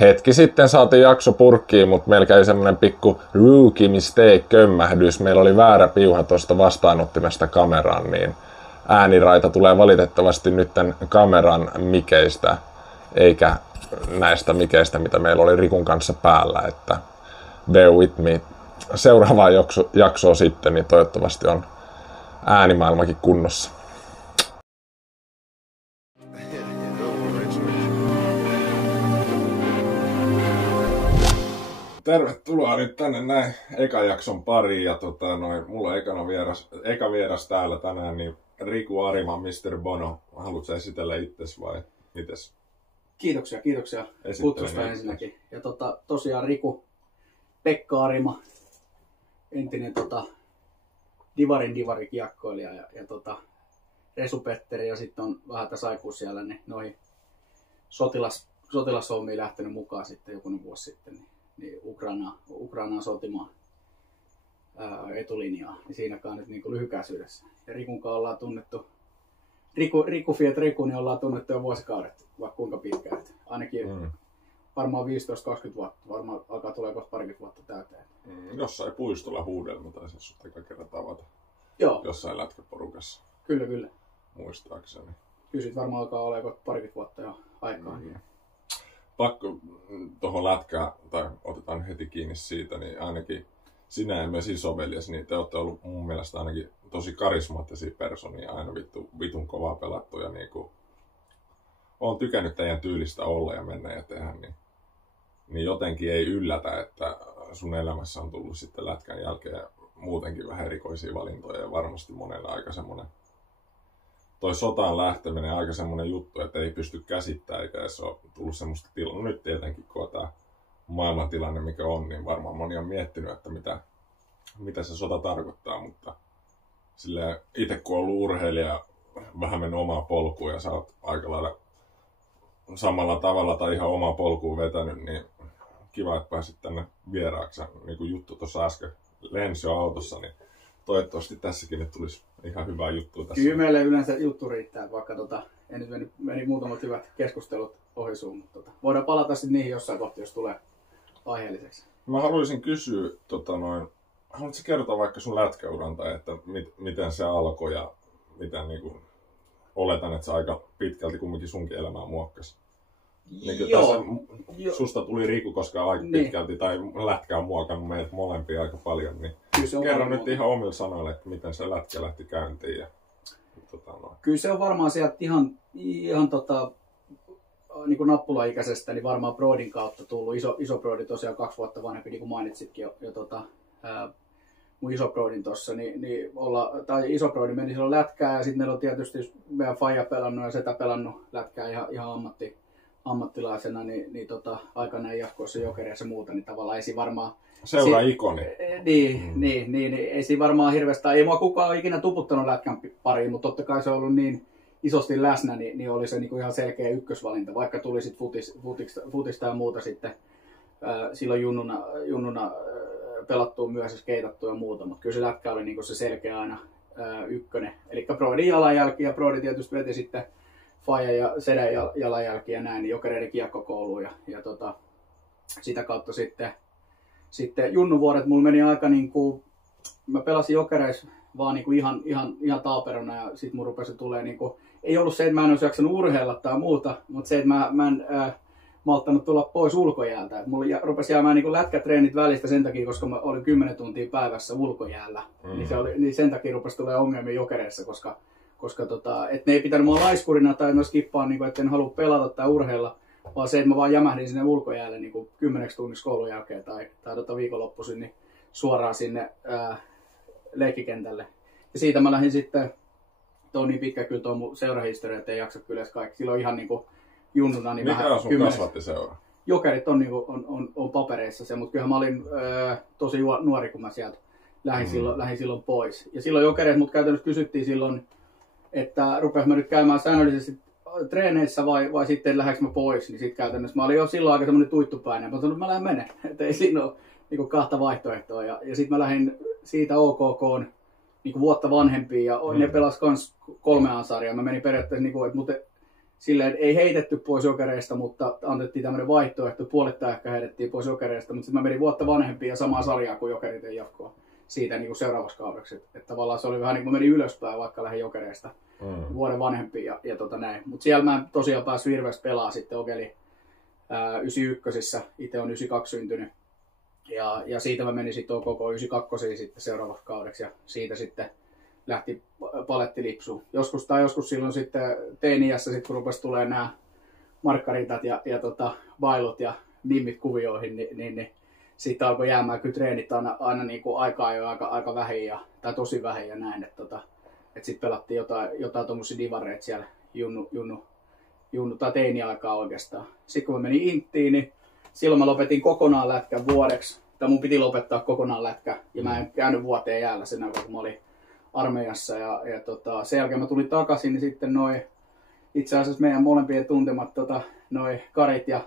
hetki sitten saatiin jakso purkkiin, mutta meillä kävi semmonen pikku rookie mistake kömmähdys. Meillä oli väärä piuha tuosta vastaanottimesta kameraan, niin ääniraita tulee valitettavasti nyt tämän kameran mikeistä, eikä näistä mikeistä, mitä meillä oli Rikun kanssa päällä, että bear with me. Seuraavaan jaksoa sitten, niin toivottavasti on äänimaailmakin kunnossa. Tervetuloa nyt tänne näin ekan jakson pariin ja mulla on eka vieras täällä tänään, niin Riku Arima, Mr. Bono. Haluatko esitellä itsesi vai mites? Kiitoksia kutsusta ensinnäkin. Ja tosiaan Riku, Pekka Arima, entinen Divarin kiekkoilija ja Resu Petteri ja sitten on vähän tässä aikuis siellä niin noihin sotilashommiin lähtenyt mukaan sitten jokunen vuosi sitten. Niin Ukrainaan sotimaan etulinjaa, niin siinäkaan nyt niin lyhykäisyydessä. Ja Rikunkaan ollaan tunnettu, Riku Fiat Riku, niin ollaan tunnettu jo vuosikaudet, vaikka kuinka pitkään. Ainakin varmaan 15-20 vuotta, varmaan alkaa tulee kohta parikymmentä vuotta täyteen. Jossain puistolla huudelma taisin sut eka kerran tavata. Joo. Jossain lätkäporukassa. Kyllä. Muistaakseni. Kyllä sit varmaan alkaa olla kohta parikymmentä vuotta jo aikaa. Pakko tuohon lätkään, tai otetaan heti kiinni siitä, niin ainakin sinä ja myös isoveljes, niin te olette ollut mun mielestä ainakin tosi karismaattisia persoonia, aina vitun kovaa pelattuja. Niin olen tykännyt teidän tyylistä olla ja mennä ja tehdä, niin jotenkin ei yllätä, että sun elämässä on tullut sitten lätkän jälkeen muutenkin vähän erikoisia valintoja ja varmasti monella aika semmoinen toi sotaan lähteminen aika semmoinen juttu, että ei pysty käsittämään eikä edes ole tullut semmoista tilaa. No nyt tietenkin, kun on tämä maailmantilanne mikä on, niin varmaan moni on miettinyt, että mitä se sota tarkoittaa, mutta silleen itse kun on ollut urheilija, vähän mennyt omaa polkuun ja sä oot aika lailla samalla tavalla tai ihan omaa polkuun vetänyt, niin kiva, että pääsit tänne vieraaksi. Niin kuin juttu tuossa äsken lensi jo autossa, niin toivottavasti tässäkin nyt tulisi ihan hyvää juttua tässä. Kyllä meille yleensä juttu riittää, vaikka ei nyt meni muutamat hyvät keskustelut ohi suun, mutta voidaan palata sitten niihin jossain kohti, jos tulee aiheelliseksi. Mä haluaisin kysyä, haluatko kertoa vaikka sun lätkäuran tai että miten se alkoi ja miten niin oletan, että se aika pitkälti kumminkin sunkin elämää muokkasi. Niin susta tuli Riku, koska aika pitkälti, tai lätkä on muokannut meidät molempia aika paljon, niin kerro nyt ihan omilla sanoilla, että miten se lätkä lähti käyntiin. Ja, Kyllä se on varmaan sieltä ihan niin kuin nappulaikäisestä, niin varmaan Broidin kautta tullut. Iso Broidi tosiaan 2 vuotta vanhempi, niin kuin mainitsitkin jo mun iso Broidin tossa, tai iso Broidi meni silloin lätkään ja sitten meillä on tietysti meidän faija pelannut ja setä pelannut lätkää ihan ammattilaisena, niin aikanaan jatkoissa Jokereissa ja muuta, niin tavallaan ei siinä varmaan... Seura-ikoni. Niin, ei siinä varmaan hirveästi... Ei mua kukaan ole ikinä tuputtanut lätkän pariin, mutta totta kai se on ollut niin isosti läsnä, niin oli se niinku ihan selkeä ykkösvalinta, vaikka tuli sitten futista ja muuta sitten silloin junnuna pelattua myös ja skeitattua ja muuta, mutta kyllä se lätkä oli niinku se selkeä aina ykkönen. Eli Broidin jalanjälki ja Broidi tietysti veti sitten faija ja sedän jalanjälki ja näin, niin Jokereiden kiekkokouluun ja sitä kautta sitten junnuvuodet mulla meni aika niinku, mä pelasin Jokereissa vaan niinku ihan taaperona ja sit mun rupesi tulee niinku, ei ollut se, että mä en olisi jaksanut urheilla tai muuta, mutta se, että mä en malttanut tulla pois ulkojäältä. Mulla rupesi jäämään niinku lätkätreenit välistä sen takia, koska mä olin 10 tuntia päivässä ulkojäällä. Niin sen takia rupesi tulee ongelmia Jokereissa, koska et ne ei pitänyt mua laiskurina tai mä skippaan, niin että en halua pelata tai urheilla, vaan se, että mä vaan jämähdin sinne ulkojäälle niin 10 tunniksi koulun jälkeen tai viikonloppuisin niin suoraan sinne leikkikentälle. Ja siitä mä lähdin sitten, tuo on niin pitkä kyllä tuo mun seurahistoria, että ei jaksa kyllä edes kaikki. Silloin ihan niin kuin junnuna. Niin mikä on sun kasvattiseura? Jokerit on, niin kuin, on papereissa se, mutta kyllähän mä olin tosi nuori, kun mä sieltä lähdin silloin pois. Ja silloin Jokerit mut käytännössä kysyttiin silloin, että rupes mä nyt käymään säännöllisesti treeneissä vai sitten lähdekö mä pois, niin sitten käytännössä mä olin jo silloin aika semmoinen tuittupäinen, mutta mä lähden menen, että ei siinä ole niin 2 vaihtoehtoa. Ja sitten mä lähdin siitä OKK:n niin vuotta vanhempiin ja ne pelas kans 3 sarjaa. Mä menin periaatteessa, niin kuin, että silleen ei heitetty pois Jokereista, mutta annettiin tämmöinen vaihtoehto, puolittain ehkä heitettiin pois Jokereista, mutta sitten mä menin vuotta vanhempia ja samaa sarjaa kuin Jokerit ei jatkoa siitä niin kuin seuraavaksi kaudeksi. Että tavallaan se oli vähän niin kuin meni ylöspäin, vaikka lähdin Jokereista vuoden vanhempia ja näin. Mutta siellä mä en tosiaan päässyt hirveästi pelaamaan sitten Ogeli 91. Itse on 92 syntynyt. Ja siitä mä menin sitten koko 92 sitten seuraavaksi kaudeksi ja siitä sitten lähti palettilipsuun. Joskus silloin sitten teini-iässä sitten kun rupesi tulemaan nämä markkaritat ja bailut ja nimmit kuvioihin, niin siitä alkoi jäämään kyllä treenit aina niin kuin aikaa jo aika vähin tai tosi vähin ja näin. Että sitten pelattiin jotain tuommoisia divareita siellä junnu tai teini-aikaa oikeastaan. Sitten kun mä menin Inttiin, niin silloin mä lopetin kokonaan lätkän vuodeksi. Tai mun piti lopettaa kokonaan lätkä ja mä en käynyt vuoteen jäällä sen aikaa, kun mä olin armeijassa. Ja sen jälkeen mä tulin takaisin, niin sitten itse asiassa meidän molempien tuntemat noi Karit ja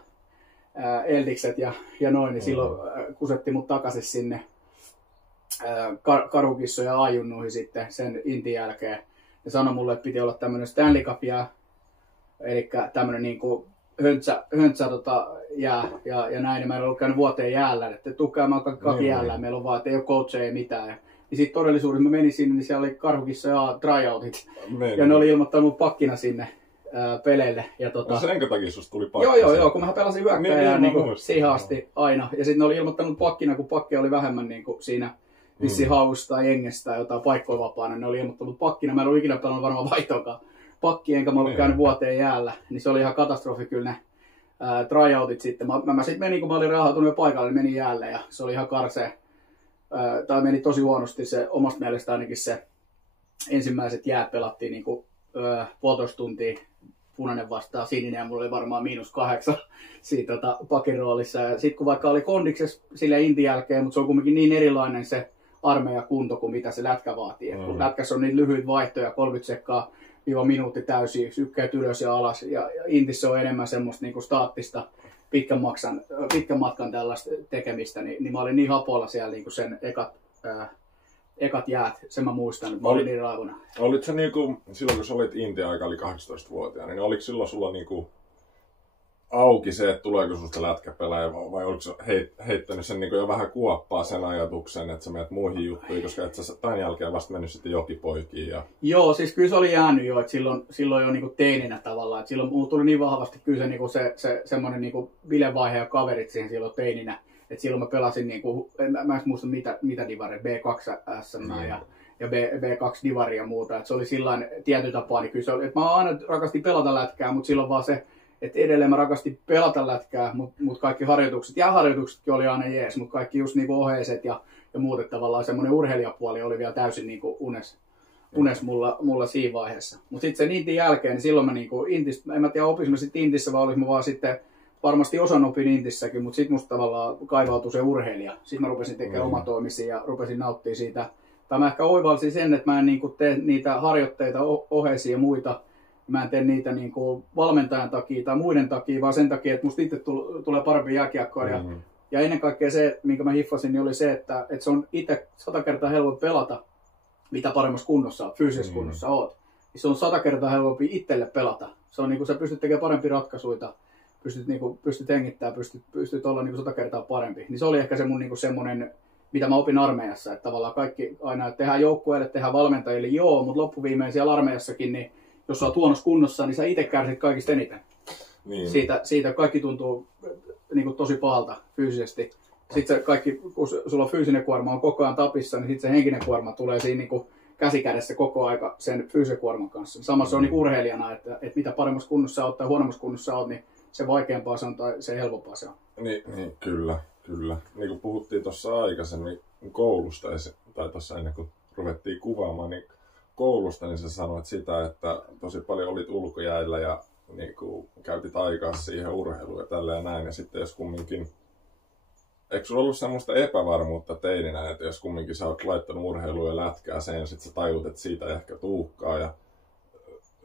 Eldikset ja noin, niin silloin kusetti mut takaisin sinne Karhukissojen ja A-junnuihin sitten sen Intin jälkeen. Ja sanoi mulle, että piti olla tämmönen Stanley Cup jää, eli tämmönen niinku höntsä jää ja näin. Ja mä en ollut käynyt vuoteen jäällä, että tuu käymään kaikki jäällä. Meillä on vaan, että ei ole coacheja, ei mitään. Ja sitten todellisuudessa mä menin sinne, niin siellä oli Karhukissa ja tryoutit. Ja ne oli ilmoittanut pakkina sinne peleille. Ja senkö takia susta tuli pakkina? Joo, kun mä pelasin hyökkääjää niin siihen asti aina. Ja sitten ne oli ilmoittanut pakkina, kun pakkeja oli vähemmän niin kuin siinä vissiin hausta tai jengestä tai jotain paikkoja vapaana. Ne oli ilmoittanut pakkina. Mä en ollut ikinä pelannut varmaan vaihtoakaan pakki, enkä mä ollut käynyt vuoteen jäällä. Niin se oli ihan katastrofi kyllä ne tryoutit sitten. Mä sitten menin, kun mä olin rahautunut jo paikalle, niin menin jäälle ja se oli ihan karsea. Tai meni tosi huonosti se omasta mielestä ainakin se ensimmäiset jäät pelattiin niin kuin 1,5 tuntia punainen vastaan sininen ja mulla oli varmaan -8 siitä pakin roolissa. Ja sitten kun vaikka oli kondiksessa sille Intin jälkeen, mutta se on kuitenkin niin erilainen se armeijakunto kuin mitä se lätkä vaatii. Kun lätkässä on niin lyhyitä vaihtoja, 30 sekkaa minuutti täysin, sykkeet ylös ja alas. Ja Intissä on enemmän semmoista niin kuin staattista pitkän matkan tällaista tekemistä, niin mä olin niin hapoilla siellä niin kuin sen ekat jäät, sen mä muistan, mä olin niin raivona. Olit sä niinku, silloin kun sä olit Intia-aika, oli 18-vuotiaana, niin oliko silloin sulla niinku auki se, että tuleeko susta lätkäpelaaja, vai oliko sä heittänyt sen niinku jo vähän kuoppaa sen ajatuksen, että sä menet muihin juttuihin, koska et sä tämän jälkeen vasta mennyt sitten jokipoikiin? Ja... Joo, siis kyllä se oli jäänyt jo, että silloin jo niinku teininä tavallaan, että silloin mulla tuli niin vahvasti kyllä se, niinku se semmoinen niinku bilevaihe ja kaverit siihen silloin teininä, että silloin mä pelasin niinku, mä en muista mitä divaria, B2 ja B2 divari ja muuta, että se oli sillain tietty tapaa, niin kyllä se oli, että mä aina rakastin pelata lätkää, mutta silloin vaan se, että edelleen mä rakastin pelata lätkää, mutta kaikki harjoituksetkin oli aina jees, mutta kaikki just niinku oheiset ja muut, että tavallaan semmoinen urheilijapuoli oli vielä täysin niinku unes mulla siinä vaiheessa. Mutta sitten sen Intin jälkeen, niin silloin mä niinku en mä tiedä opisin mä sitten Intissä, vai olisin mä vaan sitten varmasti osan opin Intissäkin, mutta sitten musta tavallaan kaivautui se urheilija. Sitten mä rupesin tekemään omatoimisia ja rupesin nauttia siitä. Tai mä ehkä oivalsin sen, että mä en niinku tee niitä harjoitteita, oheisia ja muita. Mä en tee niitä niinku valmentajan takia tai muiden takia, vaan sen takia, että musta itse tulee parempi jääkiekkoa. Ja ennen kaikkea se, minkä mä hiffasin, niin oli se, että se on itse 100 kertaa helpompi pelata, mitä paremmassa kunnossa oot, fyysisessä kunnossa oot. Se on 100 kertaa helpompi itselle pelata. Se on niinku, sä pystyt tekemään parempia ratkaisuja, pystyt hengittämään, pystyt olla niinku 100 kertaa parempi. Niin se oli ehkä se mun niinku semmoinen, mitä mä opin armeijassa, että tavallaan kaikki aina, että tehdään joukkueille, tehdään valmentajille, joo, mutta loppuviimein siellä armeijassakin, niin jos sä oot huonossa kunnossa, niin sä itse kärsit kaikista eniten. Niin. Siitä kaikki tuntuu niin kuin tosi pahalta fyysisesti. Sitten se kaikki, kun sulla on fyysinen kuorma on koko ajan tapissa, niin sitten se henkinen kuorma tulee siinä niin kuin käsikädessä koko aika sen fyysisen kuorman kanssa. Sama se on niin urheilijana, että mitä paremmassa kunnossa olet tai huonommassa kunnossa olet, niin se vaikeampaa se on tai se helpompaa se on. Niin kyllä. Niin kuin puhuttiin tuossa aikaisemmin koulusta, tai tuossa ennen kuin ruvettiin kuvaamaan, niin koulusta, niin sä sanoit sitä, että tosi paljon olit ulkojäillä ja niin kuin käytit aikaa siihen urheiluun ja tällä ja näin. Ja sitten jos kumminkin, eikö sulla ollut semmoista epävarmuutta teininä, että jos kumminkin sä oot laittanut urheilua ja lätkää sen, sit sä tajut, että siitä ei ehkä tuukkaa. Ja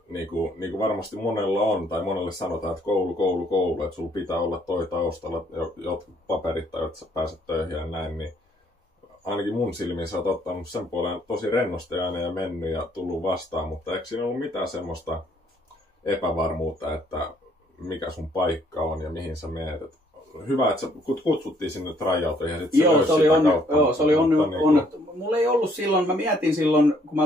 niin kuin varmasti monella on, tai monelle sanotaan, että koulu, että sulla pitää olla toi taustalla, jotkut paperit tai että sä pääset töihin ja näin, niin ainakin mun silmiin sä oot ottanut sen puolen tosi rennosti aina ja mennyt ja tullut vastaan, mutta eikö siinä ollut mitään semmoista, epävarmuutta, että mikä sun paikka on ja mihin sä menet. Hyvä, että sä kutsuttiin sinne tryoutoihin ja sitten joo, se oli niin mulla ei ollut silloin, mä mietin silloin, kun mä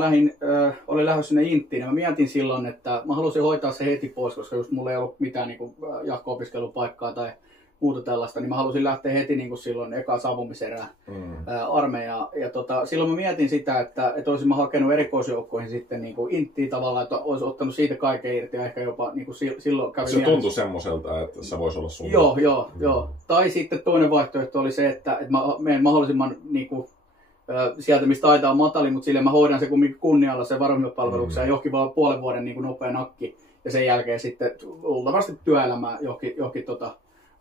olin lähdössä sinne Inttiin, niin mä mietin silloin, että mä halusin hoitaa se heti pois, koska just mulla ei ollut mitään niin jatko-opiskelupaikkaa tai muuta tällaista, niin mä halusin lähteä heti niin kuin silloin eka saapumiserään armeijaan. Ja silloin mä mietin sitä, että olisin mä hakenut erikoisjoukkoihin sitten niin kuin Inttiin tavallaan, että olisi ottanut siitä kaiken irti ja ehkä jopa niin kuin silloin kävi se tuntui semmoiselta, että se voisi olla sun. Joo. Tai sitten toinen vaihtoehto oli se, että mä menen mahdollisimman niin kuin, sieltä, mistä aita on matali, mutta silleen mä hoidan se kumminkin kunnialla se varusmiespalveluksen ja johonkin vaan puolen vuoden niin kuin nopea nakki. Ja sen jälkeen sitten luultavasti työelämää johonkin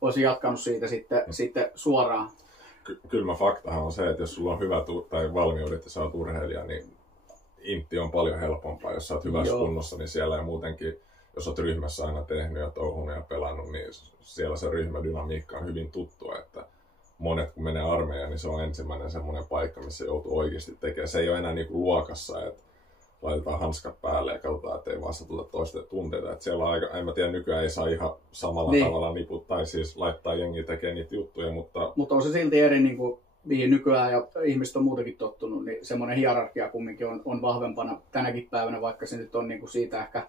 olisin jatkanut siitä sitten suoraan. Kylmä faktahan on se, että jos sulla on hyvä tai valmiudet ja sä oot urheilija, niin Intti on paljon helpompaa. Jos sä oot hyvässä kunnossa, niin siellä ja muutenkin, jos oot ryhmässä aina tehnyt ja touhunut ja pelannut, niin siellä se ryhmädynamiikka on hyvin tuttua. Että monet kun menee armeijaan, niin se on ensimmäinen semmoinen paikka, missä joutuu oikeasti tekemään. Se ei ole enää niin kuin luokassa, että laitetaan hanskat päälle ja katsotaan, ettei vaan satuta toisten tunteita. Että siellä on aika, en mä tiedä, nykyään ei saa ihan samalla tavalla niputtaa, siis laittaa jengiä tekemään niitä juttuja, mutta on se silti eri, niin kuin, mihin nykyään ja ihmiset on muutenkin tottunut, niin semmoinen hierarkia kumminkin on vahvempana tänäkin päivänä, vaikka se nyt on niin kuin siitä ehkä,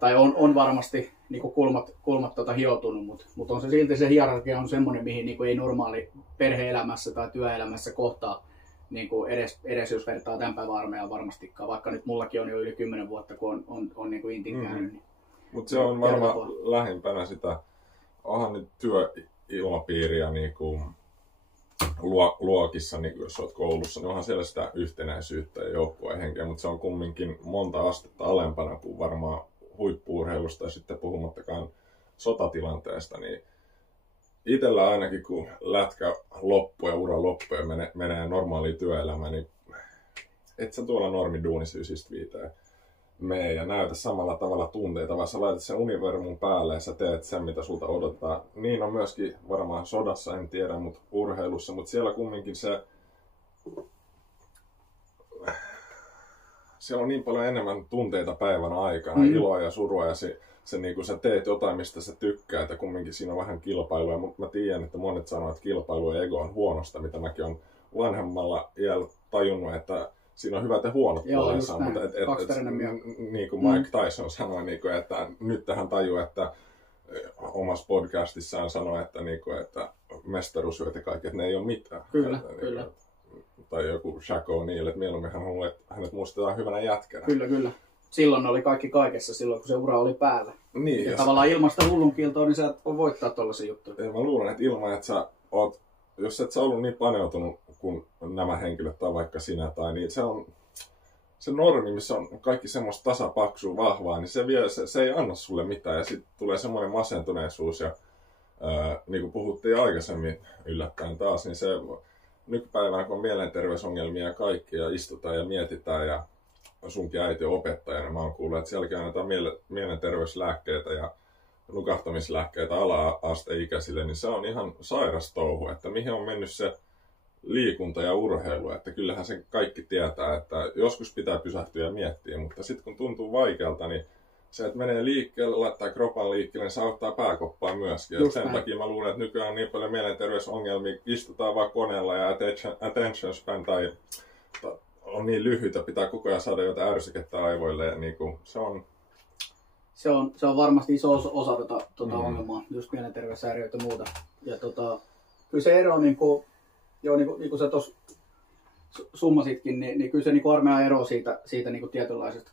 tai on varmasti niin kuin kulmat hioutunut, mutta on se silti se hierarkia on semmoinen, mihin niin kuin ei normaali perhe-elämässä tai työelämässä kohtaa. Niin kuin edes jos vertaa tämän päivän armeijaan varmastikaan, vaikka nyt mullakin on jo yli 10 vuotta, kun on niin kuin Intin käynyt. Niin mutta se on varmaan lähimpänä sitä, onhan nyt työilmapiiriä niin kuin luokissa, niin kuin jos olet koulussa, niin onhan siellä sitä yhtenäisyyttä ja joukkueen henkeä, mutta se on kumminkin monta astetta alempana kuin varmaan huippu-urheilusta ja sitten puhumattakaan sotatilanteesta, niin itsellä ainakin kun lätkä loppuu ja ura loppuu ja menee normaaliin työelämään, niin et sä tuolla normiduunissa 9-5 mene ja näytä samalla tavalla tunteita, vaan sä laitat sen univermun päälle ja sä teet sen, mitä sulta odottaa. Niin on myöskin varmaan sodassa, en tiedä, mutta urheilussa, mutta siellä kumminkin siellä on niin paljon enemmän tunteita päivän aikana, iloa ja surua ja se niin kuin sä teet jotain, mistä sä tykkäät ja kumminkin siinä on vähän kilpailua. Mutta mä tiedän, että monet sanoo, että kilpailu ja ego on huonosta, mitä mäkin on vanhemmalla iällä tajunnut, että siinä on hyvät ja huonot puolensa. Mutta niin kuin Mike Tyson sanoi, niin kuin, että nyt tähän tajuu, että omassa podcastissaan sanoi, että, niin kuin, että mestaruusyöt ja kaikki, että ne ei ole mitään. Kyllä. Tai joku Shaq O'Neal, että mieluummin hän haluaa, että hänet muistetaan hyvänä jätkänä. Kyllä. Silloin oli kaikki kaikessa, silloin kun se ura oli päällä. Niin, ja tavallaan ilmasta hullunkiiltoa, niin sä et voi voittaa tollaisia juttuja. Ja mä luulen, että ilman, että sä oot, jos et sä ollut niin paneutunut kuin nämä henkilöt tai vaikka sinä tai niin, se on se normi, missä on kaikki semmoista tasapaksua, vahvaa, niin se ei anna sulle mitään ja sitten tulee semmoinen masentuneisuus ja niin kuin puhuttiin aikaisemmin yllättäen taas, niin se nykypäivänä kun on mielenterveysongelmia ja kaikki ja istutaan ja mietitään ja sunkin äiti on opettajana, mä oon kuullut, että sielläkin annetaan mielenterveyslääkkeitä ja nukahtamislääkkeitä ala-asteikäisille, niin se on ihan sairas touhu, että mihin on mennyt se liikunta ja urheilu, että kyllähän se kaikki tietää, että joskus pitää pysähtyä ja miettiä, mutta sitten kun tuntuu vaikealta, niin se, että menee liikkeelle, laittaa kropan liikkeelle, niin se auttaa pääkoppaa myöskin. Ja sen takia mä luulen, että nykyään on niin paljon mielenterveysongelmia, istutaan vaan koneella ja attention span tai on niin lyhyitä, pitää koko ajan saada jotain ärsykettä aivoille. Ja niin kuin, se on varmasti iso osa ongelmaa, just mielenterveyshäiriöitä ja muuta. Ja kyllä se ero, niin kuin sä tuossa summasitkin, niin kyllä se niin armeijan ero siitä niin kuin tietynlaisesta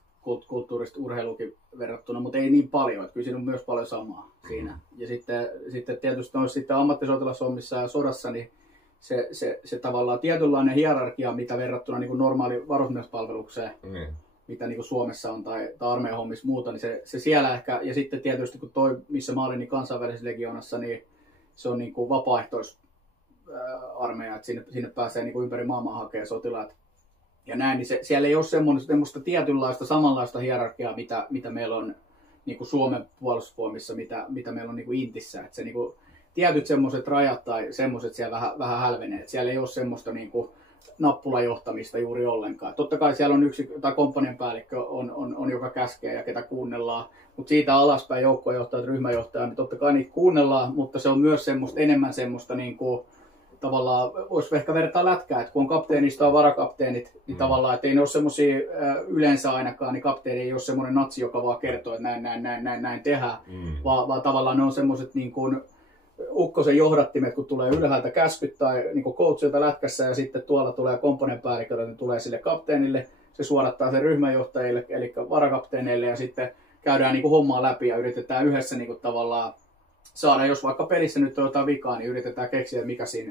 kulttuurista urheilukin verrattuna, mutta ei niin paljon. Että kyllä siinä on myös paljon samaa siinä. Ja sitten tietysti noissa sitten ammattisotilashommissa ja sodassa, niin se tavallaan tietynlainen hierarkia, mitä verrattuna niin kuin normaali varusmiespalvelukseen, mitä niin kuin Suomessa on tai armeijan hommissa muuta, niin se siellä ehkä, ja sitten tietysti kun missä mä olin, niin kansainvälisessä legioonassa, niin se on niin kuin vapaaehtoisarmeija, että sinne pääsee niin kuin ympäri maailmaa hakemaan sotilaat. Ja näin, niin siellä ei ole semmoista tietynlaista samanlaista hierarkiaa, mitä meillä on niin kuin Suomen puolustusvoimissa, mitä meillä on niin kuin Intissä. Että se niin kuin, tietyt semmoiset rajat tai semmoiset siellä vähän hälvenee. Että siellä ei ole semmoista niin kuin nappulajohtamista juuri ollenkaan. Totta kai siellä on yksi, tai komppanian päällikkö on joka käskee ja ketä kuunnellaan, mutta siitä alaspäin joukkuejohtajat, ryhmäjohtajat, niin totta kai niitä kuunnellaan, mutta se on myös enemmän semmoista niin kuin, tavallaan, voisi ehkä vertaa lätkää, että kun on kapteenista on varakapteenit, niin tavallaan, että ei ne ole semmoisia yleensä ainakaan, niin kapteeni ei ole semmoinen natsi, joka vaan kertoo, että näin tehdään, vaan tavallaan ne on semmoiset niin kuin ukkosen johdattimet, kun tulee ylhäältä käskyt tai niin coachilta lätkässä ja sitten tuolla tulee komppanian päällikölle, niin tulee sille kapteenille, se suodattaa sen ryhmäjohtajille, eli varakapteeneille ja sitten käydään niin kuin hommaa läpi ja yritetään yhdessä niin kuin tavallaan saada, jos vaikka pelissä nyt on jotain vikaa, niin yritetään keksiä,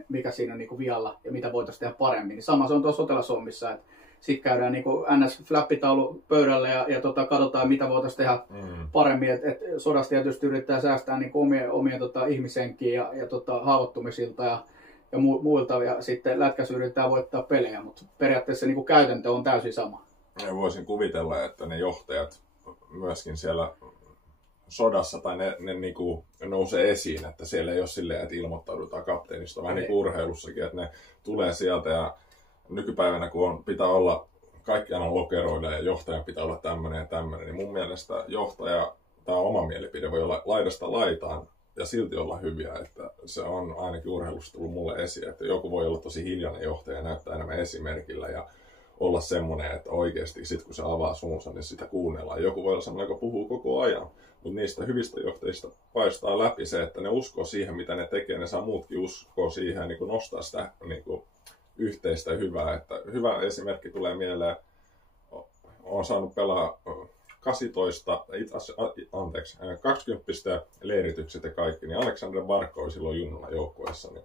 mikä siinä on niin kuin vialla ja mitä voitaisiin tehdä paremmin. Niin sama se on tuossa sotilashommissa, että sitten käydään niin kuin NS-flappitaulu pöydälle ja katsotaan, mitä voitaisiin tehdä paremmin. Et sodasta tietysti yrittää säästää niin omien ihmisenkiä ja haavoittumisilta ja muilta. Ja sitten lätkässä yritetään voittaa pelejä, mutta periaatteessa niin kuin käytäntö on täysin sama. Ja voisin kuvitella, että ne johtajat myöskin siellä sodassa tai ne niinku nousee esiin, että siellä ei ole silleen, että ilmoittaudutaan kapteenista, vähän niin kuin urheilussakin, että ne tulee sieltä ja nykypäivänä kun pitää olla, kaikki aina lokeroilla ja johtajan pitää olla tämmöinen ja tämmöinen, niin mun mielestä johtaja, tämä oma mielipide, voi olla laidasta laitaan ja silti olla hyviä, että se on ainakin urheilussa tullut mulle esiin, että joku voi olla tosi hiljainen johtaja ja näyttää enemmän esimerkillä ja olla semmoinen, että oikeasti sit kun se avaa suunsa, niin sitä kuunnellaan. Joku voi olla semmoinen, joka puhuu koko ajan, mutta niistä hyvistä johtajista paistaa läpi se, että ne uskoo siihen, mitä ne tekee, ne saa muutkin uskoa siihen ja niin nostaa sitä niin yhteistä ja hyvää. Että hyvä esimerkki tulee mieleen, olen saanut pelaa 20 leiritykset ja kaikki, niin Aleksander Barkov silloin junnuna joukkueessa, niin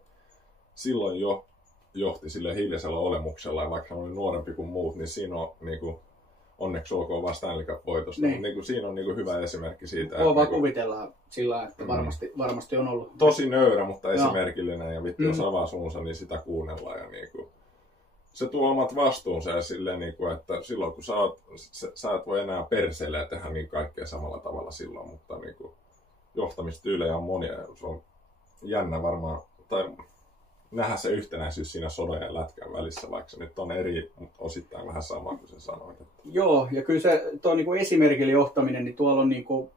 silloin jo johti sille hiljaisella olemuksella, ja vaikka hän oli nuorempi kuin muut, niin siinä on niin kuin, onneksi olkoon vaan Stanley Cup-voitosta, mutta niin kuin, siinä on niin kuin, hyvä esimerkki siitä. Voi vaan kuvitellaan sillä, että varmasti on ollut. Tosi nöyrä, mutta esimerkillinen, ja vittu, jos avaa suunsa, niin sitä kuunnellaan. Ja, niin kuin, se tuo omat vastuunsa ja silleen, niin kuin, että silloin kun sä et voi enää perseillä tehdä niin kaikkea samalla tavalla silloin, mutta niin kuin, johtamistyylejä on monia, ja se on jännä varmaan, tai nähdä se yhtenäisyys siinä sodan ja lätkän välissä, vaikka se nyt on eri, mutta osittain vähän sama kuin sä sanoit. Että... Joo, ja kyllä se tuo niin esimerkillä johtaminen, niin tuolla on, niin kuin,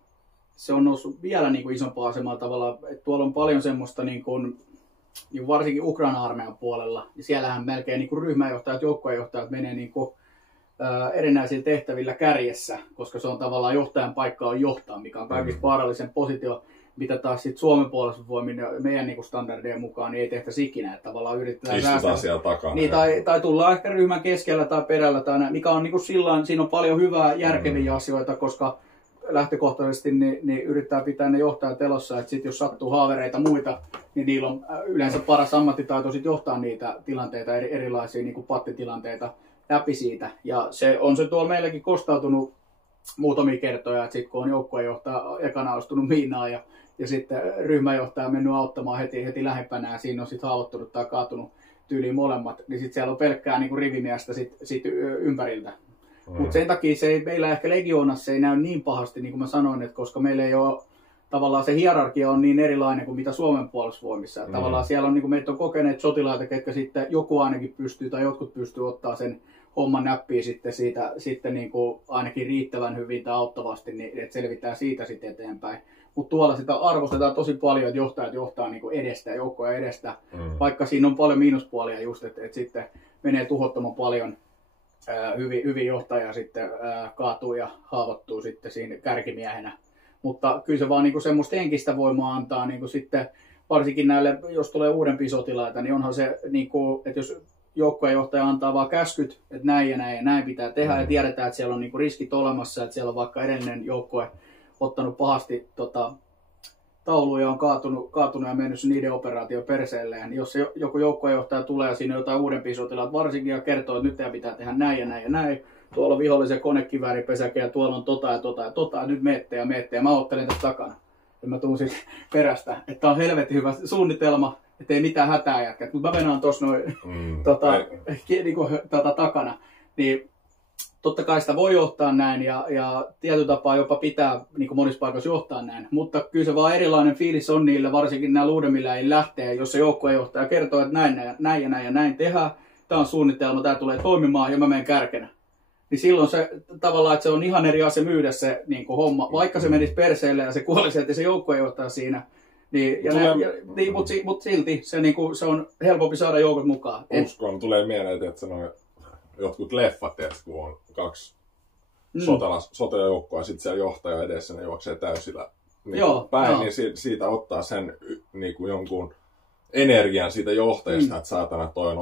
se on noussut vielä niin kuin isompaa asemaa tavalla, että tuolla on paljon semmoista, niin kuin varsinkin Ukraina-armeijan puolella, niin siellähän melkein niin kuin ryhmäjohtajat, joukkuejohtajat menee niin kuin, erinäisillä tehtävillä kärjessä, koska se on tavallaan johtajan paikka on johtaa, mikä on kaikista vaarallisen positio, mitä taas sit Suomen puolustusvoimin ja meidän niin standardien mukaan niin ei tehtäisi ikinä, että tavallaan yritetään istutaan siellä takana. Niin, tai tullaan ehkä ryhmän keskellä tai perällä, tai näin, mikä on niin silloin, siinä on paljon hyvää järkeviä asioita, koska lähtökohtaisesti niin yrittää pitää ne johtajat elossa, että sit jos sattuu haavereita muita, niin niillä on yleensä paras ammattitaito sit johtaa niitä tilanteita, erilaisia niin kuin pattitilanteita läpi siitä. Ja se on se tuolla meilläkin kostautunut muutamia kertoja, että sitten kun on joukkuejohtaja ekana ostunut miinaa ja sitten ryhmäjohtaja on mennyt auttamaan heti lähempänä ja siinä on sitten haavoittunut tai kaatunut tyyliin molemmat, niin sitten siellä on pelkkää niin kuin rivimiestä sit ympäriltä. Mutta sen takia se ei, meillä ehkä Legionassa ei näy niin pahasti, niin kuin mä sanoin, että koska meillä ei ole, tavallaan se hierarkia on niin erilainen kuin mitä Suomen puolustusvoimissa. Tavallaan siellä on, niin kuin meitä on kokeneet sotilaita, ketkä sitten joku ainakin pystyy tai jotkut pystyy ottaa sen homman näppiin sitten niin kuin ainakin riittävän hyvin tai auttavasti, niin että selvitään siitä sitten eteenpäin. Mutta tuolla sitä arvostetaan tosi paljon, että johtajat johtaa niin kuin edestä, joukkoja edestä, vaikka siinä on paljon miinuspuolia just, että sitten menee tuhottoman paljon hyvin johtaja sitten kaatuu ja haavoittuu sitten siinä kärkimiehenä. Mutta kyllä se vaan niin kuin semmoista henkistä voimaa antaa niin kuin sitten, varsinkin näille, jos tulee uudempia sotilaita, niin onhan se, niin kuin, että jos joukkuejohtaja antaa vaan käskyt, että näin ja näin ja näin pitää tehdä ja tiedetään, että siellä on niin kuin riskit olemassa, että siellä on vaikka edellinen joukkue ottanut pahasti tauluja, on kaatunut ja mennyt niiden operaatio perseelleen. Niin jos joku joukkuejohtaja tulee ja siinä on jotain uudempia sotilaat varsinkin ja kertoo, että nyt teidän pitää tehdä näin ja näin ja näin, tuolla on vihollisen konekivääripesäke ja tuolla on ja nyt meette ja mä ottelen tästä takana. Ja mä tuun sitten perästä, että on helvetin hyvä suunnitelma, ettei mitään hätää jätkät, mutta mä venaan tossa noin takana. Niin totta kai sitä voi johtaa näin ja tietyllä tapaa jopa pitää niin kuin monissa paikoissa johtaa näin, mutta kyllä se vaan erilainen fiilis on niille, varsinkin nämä uudemmilla ei lähtee, jos se joukkuejohtaja kertoo, että näin ja näin tehdään, tämä on suunnitelma, tämä tulee toimimaan ja mä menen kärkenä. Niin silloin se tavallaan, että se on ihan eri asia myydä se niin kuin homma, vaikka se menisi perseelle ja se kuolisi, että se joukkuejohtaja siinä. Mutta silti se, niin kuin, se on helpompi saada joukot mukaan. Uskon, tulee mieleen, että jotkut leffat, kun on kaksi sotajoukkoa ja sitten siellä johtaja edessä, ne juoksee täysillä päin, niin siitä ottaa sen niin kuin jonkun energian siitä johtajasta, että saatana toi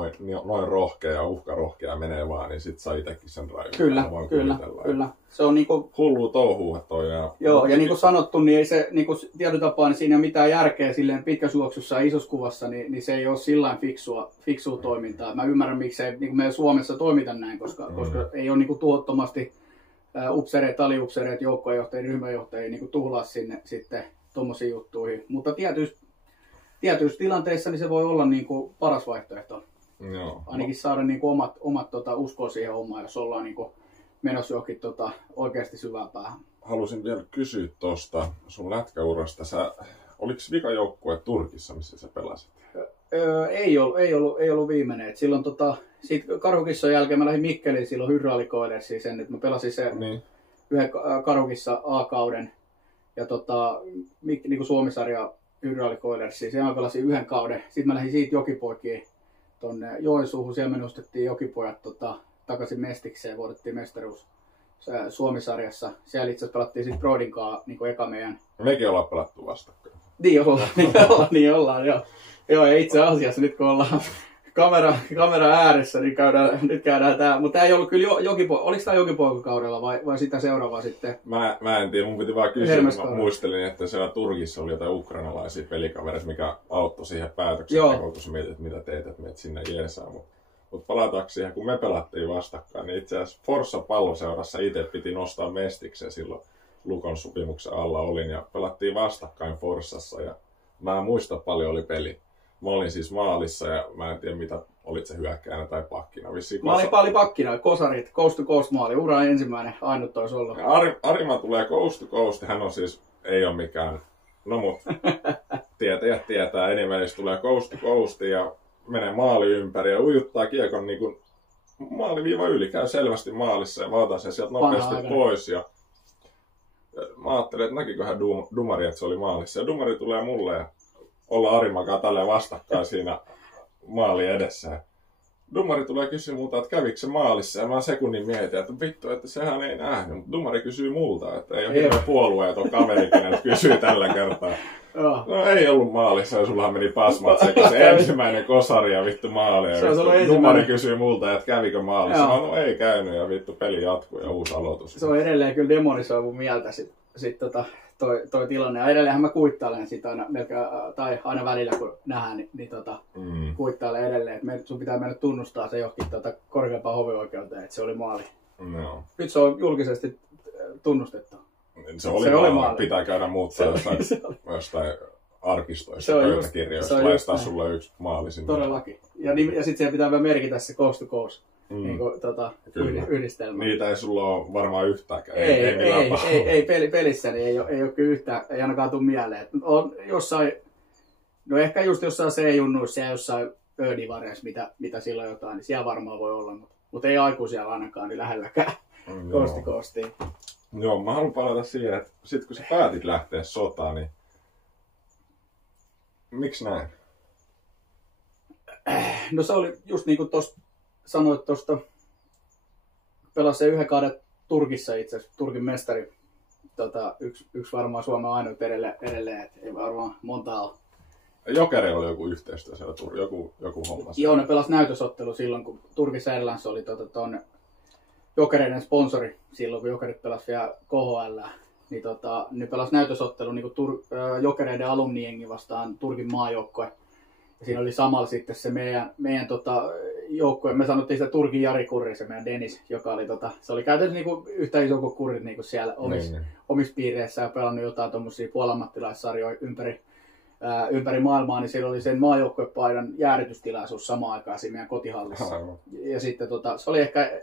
noin rohkea ja uhkarohkea menee vaan, niin sit saa itsekin sen raivun. Kyllä. Se on niinku hullu touhua toi. Joo, ja niin kuin sanottu, niin ei se niin tietyllä tapaa, niin siinä ei ole mitään järkeä silleen pitkässä juoksussa ja isossa kuvassa, niin se ei ole sillain fiksua toimintaa. Mä ymmärrän, miksei niin me Suomessa toimita näin, koska ei ole niin tuhottomasti upseereet, aliupseereet, joukkojenjohtajia, ryhmänjohtajia niin tuhlaa sinne sitten tommosiin juttuihin. Mutta tietyissä tilanteissa niin se voi olla niin kuin paras vaihtoehto. Joo. Ainakin saada niin kuin omat uskoa siihen hommaan, jos ollaan niin kuin menossa johonkin oikeasti syvään päähän. Halusin vielä kysyä tuosta sun lätkäurasta. Oliko vikajoukkue Turkissa, missä sä pelasit? Ei ollut viimeinen. Silloin Karhukisson jälkeen mä lähdin Mikkeliin silloin hydraulikoidersiin sen, että mä pelasin sen yhden Karhukissa A-kauden ja niin kuin Suomisarja hydraulikoidersiin. Siellä mä pelasin yhden kauden. Sitten mä lähdin siitä Jokipoikiin tuonne Joensuuhun. Siellä me nostettiin Jokipojat takaisin Mestikseen, voitettiin mestaruus Suomisarjassa. Siellä itse asiassa pelattiin sitten Broidin kanssa niin eka meidän. Mekin ollaan pelattu vastakkain. Niin ollaan, joo. Joo, ja itse asiassa nyt kun ollaan kamera ääressä, niin nyt käydään tää. Mutta tämä ei ollut kyllä oliko tämä Jokipoikakaudella vai sitä seuraavaa sitten? Mä en tiedä, mun piti vaan kysyä, mä muistelin, että siellä Turkissa oli jotain ukrainalaisia pelikavereita, mikä auttoi siihen päätöksentekoon, kun sä mietit, mitä teet, että meet sinne jeesaa. Mutta palataanko siihen, kun me pelattiin vastakkain, niin itse asiassa Forssa palloseurassa itse piti nostaa Mestiksen silloin Lukon sopimuksen alla olin ja pelattiin vastakkain Forssassa ja mä en muista paljon oli peli. Mä olin siis maalissa ja mä en tiedä mitä, olit se hyökkäänä tai pakkina. Mä olin paljon pakkina, kosarit, coast to coast maali, ura ensimmäinen, ainut olisi ollut. Arima tulee coast to coast, hän on siis, ei ole mikään, no mut, tietää, enimmäisesti tulee coast to coast ja menee maali ympäri ja ujuttaa kiekon niin kuin maaliviiva yli, käy selvästi maalissa ja mä otan sen sieltä nopeasti pois. Ja mä ajattelin, että näkiköhän Dumari, että se oli maalissa. Ja Dumari tulee mulle ja olla Arimakaan tälleen vastakkain siinä maali edessä. Dumari tulee kysyä multa, että kävikö se maalissa, ja mä sekunnin mietin, että vittu, että sehän ei nähnyt. Mutta Dumari kysyy multa, että ei ole hirveä puolueeton kaveri, kenellä kysyy tällä kertaa. No ei ollut maalissa, ja sullahan meni pasmat se ensimmäinen kosari ja vittu maali. Ja Dumari kysyy multa, että kävikö maalissa. No ei käynyt, ja vittu peli jatkuu ja uusi aloitus. Se on edelleen kyllä demonisoiva mun mieltä toi tilanne. Ja edelleenhän mä kuittailen sitä aina välillä kun nähdään, niin kuittailen edelleen. Että sun pitää mennä tunnustaa se johonkin korkeampaan hovioikeuteen, että se oli maali. No. Nyt se on julkisesti tunnustettu. Se oli maali. Pitää käydä muuttaa jostain arkistoista, pöytäkirjoista, laittaa sulle yksi maali sinne. Todellakin. Ja sitten siellä pitää vielä merkitä se coast to coast. Niin kuin, yhdistelmä. Niitä ei sulla ole varmaan yhtäänkään. Ei pelissä niin ei ole kyllä yhtään, ei ainakaan tule mieleen. On jossain, no ehkä just jossain C-junnuissa ja jossain ödivareissa, mitä silloin jotain, niin siellä varmaan voi olla, mutta ei aikuisia ainakaan niin lähelläkään koostiin. Joo, mä haluan palata siihen, että sit kun sä päätit lähteä sotaan, niin miksi näin? No se oli just niin kuin sanoit tuosta, pelasi yhden kauden Turkissa itse asiassa, Turkin mestari. Yksi varmaan Suomen ainut edelleen, että ei varmaan montaa ole. Jokeri oli joku yhteistyö siellä, joku homma. Joo, ne pelasi näytösottelu silloin, kun Turkissa Airlines oli tuon Jokereiden sponsori silloin, kun Jokerit pelasi vielä KHL. Niin ne pelasi näytösottelu niin Jokereiden alumniengi vastaan Turkin maajoukkue. Ja siinä oli samalla sitten se meidän joukkue, me sanottiin sitä Turkin Jari Kurri, se meidän Dennis, joka oli se oli käytännössä niinku yhtä iso kuin Kurrit niinku siellä omissa piireissä ja pelannut jotain tommosia puolammattilaissarjoja ympäri maailmaa, niin siellä oli sen maajoukkuepaidan jäädytystilaisuus samaan aikaan siinä meidän kotihallissa. Aivan. Ja sitten se oli ehkä,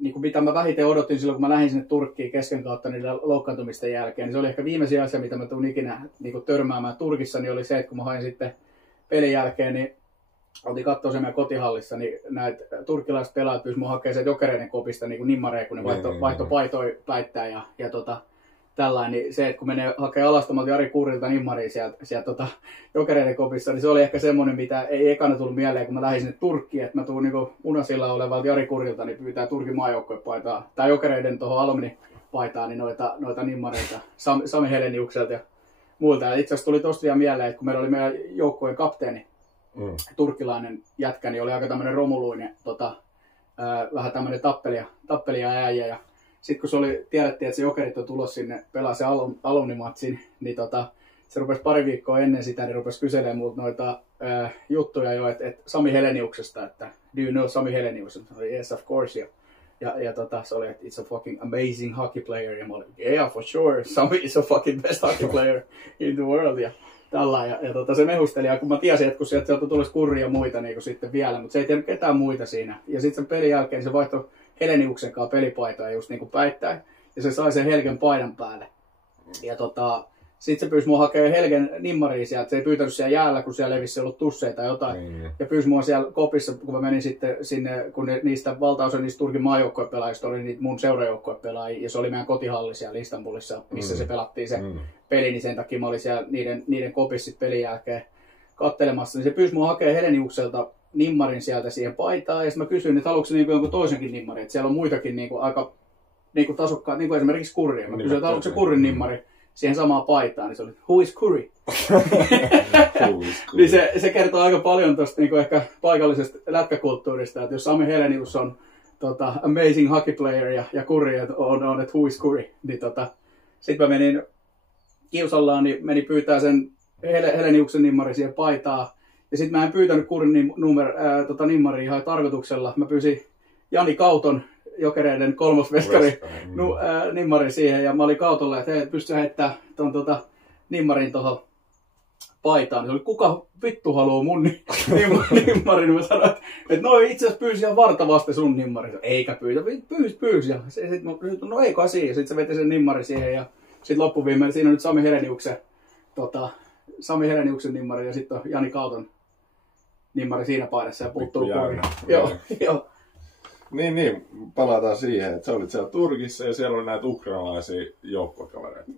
niinku mitä mä vähiten odotin silloin, kun mä lähdin sinne Turkkiin kesken kautta niiden loukkaantumisten jälkeen, niin se oli ehkä viimeisiä asia, mitä mä tuun ikinä niinku törmäämään Turkissa, niin oli se, että kun mä hain sitten pelin jälkeen, niin oltiin katsoa sen meidän kotihallissa, niin näitä turkkilaiset pelaajat pyysivät mun hakemaan sen Jokereiden kopista niin nimmareja, kun ne vaihto paitoja päittää ja tällainen. Niin se, että kun menee hakemaan alastamalta Jari Kurrilta nimmaria sieltä Jokereiden kopissa, niin se oli ehkä semmoinen, mitä ei ekana tullut mieleen, kun mä lähdin sinne Turkkiin, että mä tuun niin Unasilla olevalta Jari Kurrilta, niin pyytää Turkin maajoukkuepaitaa, tai Jokereiden tuohon alumnipaitaa, niin noita nimmareita Sami Heleniukselta ja muilta. Ja itse asiassa tuli tosta vielä mieleen, että kun meillä oli meidän joukkueen kapteeni, turkkilainen jätkä, niin oli aika tämmöinen romuluinen, vähän tämmöinen tappelija äijä. Ja sitten kun tiedettiin, että se Jokerit on tulossa sinne pelaa se alumnimatsin, niin se rupesi pari viikkoa ennen sitä, niin rupesi kyselemään multa noita juttuja jo, että Sami Heleniuksesta, että do you know Sami Helenius? Yes, of course. Ja se oli, että it's a fucking amazing hockey player. Ja mä olin, yeah, for sure, Sami is a fucking best hockey player in the world. Ja se mehusteli, ja kun mä tiesin, että kun sieltä tulisi kurria ja muita niin sitten vielä, mutta se ei tiennyt ketään muita siinä. Ja sitten sen pelin jälkeen se vaihtoi Heleniuksen kanssa pelipaitaa just niin kuin päittäin, ja se sai sen Helgen paidan päälle. Ja sitten se pyysi mua hakemaan Helgen nimmaria sieltä, se ei pyytänyt siellä jäällä, kun siellä ei vissi ollut tusseja tai jotain. Ja pyysi mua siellä kopissa, kun mä menin sitten sinne, kun valtaosa niistä Turkin maajoukkuepelaajista oli niitä mun seurajoukkuepelaajia, ja se oli meidän kotihalli siellä Istanbulissa, missä se pelattiin se peli, niin sen takia mä olin siellä niiden kopissa pelin jälkeen kattelemassa. Niin se pyysi mua hakemaan Heleniukselta nimmarin sieltä siihen paitaan, ja sitten mä kysyin, että haluatko se niin jonkun toisenkin nimmarin, että siellä on muitakin niin kuin aika niin kuin tasokkaat, niin kuin esimerkiksi Kurria. Mä kysyin, että haluatko se Kurrin nimmari siihen samaan paitaan, niin se oli, who is Curry? Niin se kertoo aika paljon tuosta niin ehkä paikallisesta lätkäkulttuurista, että jos Sami Helenius on amazing hockey player ja Curry on että who is Curry, niin sitten mä menin kiusallaan, niin meni pyytää sen Heleniuksen nimmari siihen paitaan, ja sitten mä en pyytänyt Curryn nimmaria ihan tarkoituksella, mä pyysin Jani Kauton Jokereiden kolmosveskari nimmari siihen, ja mä olin Kautolle, että hei, pystyy heittämään ton nimmarin tuohon paitaan. Niin se oli, kuka vittu haluaa mun nimmarin? Mä sanoin, että no itse asiassa pyysi ihan vartavasti sun nimmarin. Eikä pyysi. Ja sitten mä kysyin, no ei kai siinä. Sitten se veti sen nimmarin siihen, ja sitten loppuviimein siinä on nyt Sami Heleniuksen nimmari, ja sitten on Jani Kauton nimmari siinä paidassa, ja puuttuu Kurri. Joo. Niin, palataan siihen, että sä olit siellä Turkissa ja siellä oli näitä ukrainalaisia joukkokavereita.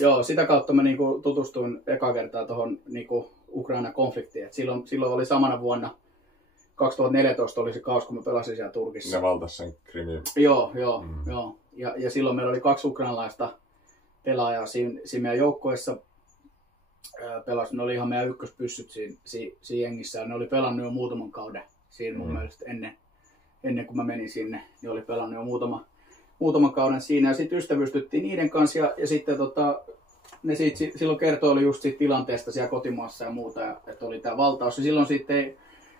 Joo, sitä kautta mä niinku tutustuin eka kertaa tuohon niinku Ukraina-konfliktiin. Et silloin oli samana vuonna, 2014 oli se kaus, kun mä pelasin siellä Turkissa. Ne valtas sen Krimin. Joo. Ja silloin meillä oli 2 ukrainalaista pelaajaa siinä meidän joukkoessa. Ne oli ihan meidän ykköspyssyt siinä jengissä. Ne oli pelannut jo muutaman kauden siinä mun mielestä ennen kuin mä menin sinne, niin oli pelannut jo muutaman kauden siinä, ja sitten ystävystyttiin niiden kanssa, ja sitten ne silloin kertoi just siitä tilanteesta siellä kotimaassa ja muuta, ja että oli tämä valtaus, ja silloin sitten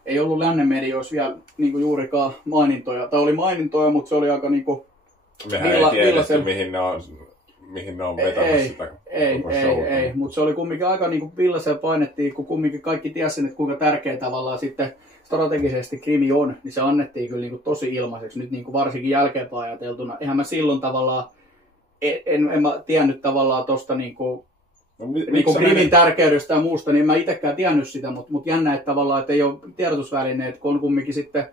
ei ollut lännen medioissa vielä niin juurikaan mainintoja, tai oli mainintoja, mutta se oli aika niinku mehän ei tiedetty, mihin ne on vetämässä sitä Ei, mutta se oli kumminkin aika niinku villasella painettiin, kun kumminkin kaikki tiesi sen, että kuinka tärkeä tavallaan sitten strategisesti Krimi on, niin se annettiin kyllä niinku tosi ilmaiseksi, nyt niinku varsinkin jälkeenpäin ajateltuna. Eihän mä silloin tavallaan, en mä tiennyt tavallaan tosta niinku Krimin tärkeydestä ja muusta, niin en mä itsekään tiennyt sitä, mutta jännä, että tavallaan, että ei ole tiedotusvälineet, kun on kumminkin sitten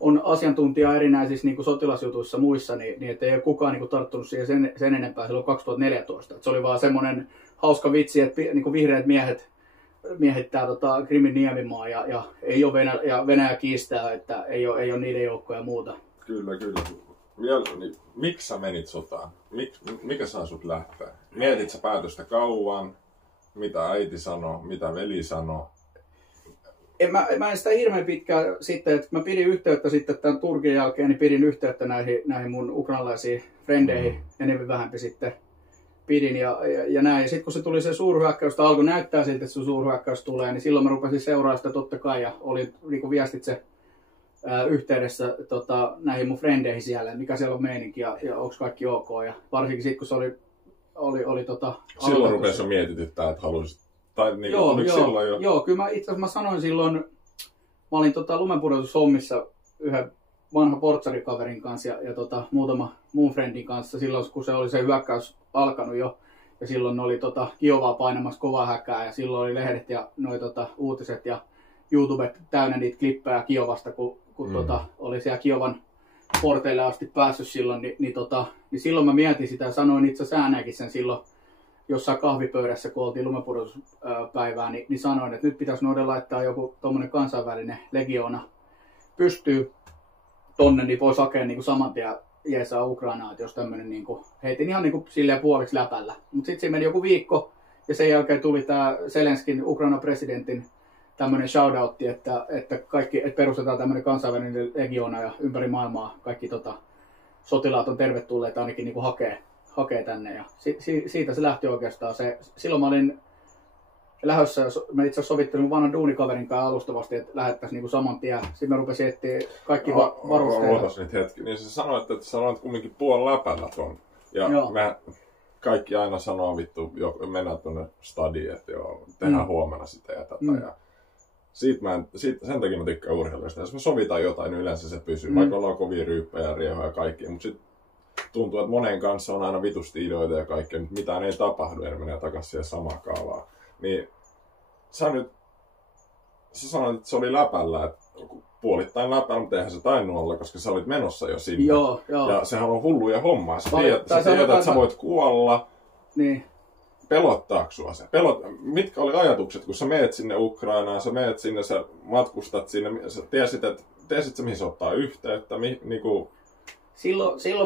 on asiantuntija erinäisissä niin sotilasjutuissa muissa, niin että ei ole kukaan niin tarttunut siihen sen enempää silloin 2014. Et se oli vaan semmoinen hauska vitsi, että niin vihreät miehet tää Krimin niemimaa ja ei ole Venäjä kiistää, että ei ole niiden joukkoja ja muuta. Kyllä. Vielä, niin, miksi sä menit sotaan? Mikä saa sut lähteä? Mietit sä päätöstä kauan? Mitä äiti sanoi? Mitä veli sanoi? Mä en sitä hirveän pitkään sitten, että mä pidin yhteyttä sitten tämän Turkin jälkeen, niin pidin yhteyttä näihin mun ukrainalaisiin frendeihin, enemmän vähempi sitten pidin ja näin. Ja sitten kun se tuli se suurhyökkäys, tai alkoi näyttää siltä, että se suurhyökkäys tulee, niin silloin mä rupesin seuraamaan sitä totta kai, ja oli niin viestitse yhteydessä näihin mun frendeihin siellä, mikä siellä on meininki ja onko kaikki ok. Ja varsinkin sitten, kun se oli silloin rupesi jo mietityttää, että haluaisit. Tai niin, joo, kyllä mä itse asiassa sanoin silloin, mä olin lumenpudotushommissa yhden vanhan portsarikaverin kanssa ja muutama muun friendin kanssa silloin, kun se oli se hyökkäys alkanut jo. Ja silloin oli Kiovaa painamassa kovaa häkää ja silloin oli lehdet ja noi uutiset ja YouTube täynnä niitä klippejä Kiovasta, kun oli siellä Kiovan porteille asti päässyt silloin, niin silloin mä mietin sitä ja sanoin itse asiassa äänäkin sen silloin jossain kahvipöydässä, kun oltiin lumenpudotuspäivää, niin sanoin, että nyt pitäisi noiden laittaa joku tommonen kansainvälinen legioona pystyy tonne, niin voisi hakea niin saman tien jeesaa Ukrainaa, että jos tämmöinen niin heitin ihan niin silleen puoliksi läpällä. Mutta sitten siinä meni joku viikko ja sen jälkeen tuli tämä Zelenskin, Ukrainan presidentin, tämmöinen shoutoutti, että perustetaan tämmöinen kansainvälinen legioona ja ympäri maailmaa kaikki sotilaat on tervetulleet ainakin niin hakee tänne. Ja siitä se lähti oikeastaan. Silloin mä olin lähdössä, mä itse asiassa sovittelin mun vanhan duunikaverin kanssa alustavasti, että lähettäisiin niin saman tien. Sitten mä rupesin etsiä kaikki varusteet. Ootas nyt hetki. Niin sä sanoit, että sanoit kumminkin puoli läpällä ton. Ja mä kaikki aina sanoo vittu, mennään tuonne stadiin, että joo, tehdään huomenna sitä ja tätä. Ja sen takia mä tykkään urheilusta. Jos me sovitaan jotain, niin yleensä se pysyy. Vaikka ollaan kovia ryyppejä ja riehoja ja kaikkia. Mutta sitten tuntuu, että monen kanssa on aina vitusti ideoita ja kaikkea. Mutta mitään ei tapahdu ja ne menee takaisin siihen samaan kaavaan. Niin sä sanoit, että se oli läpällä, että puolittain läpällä, mutta eihän se tainnut olla, koska sä olit menossa jo sinne. Joo. Ja sehän on hulluja hommaa. Sä tiedät, että sä voit kuolla. Niin. Pelottaako sua se? Mitkä oli ajatukset, kun sä meet sinne Ukrainaan, sä meet sinne, sä matkustat sinne, sä tiesit sä mihin se ottaa yhteyttä, niinku...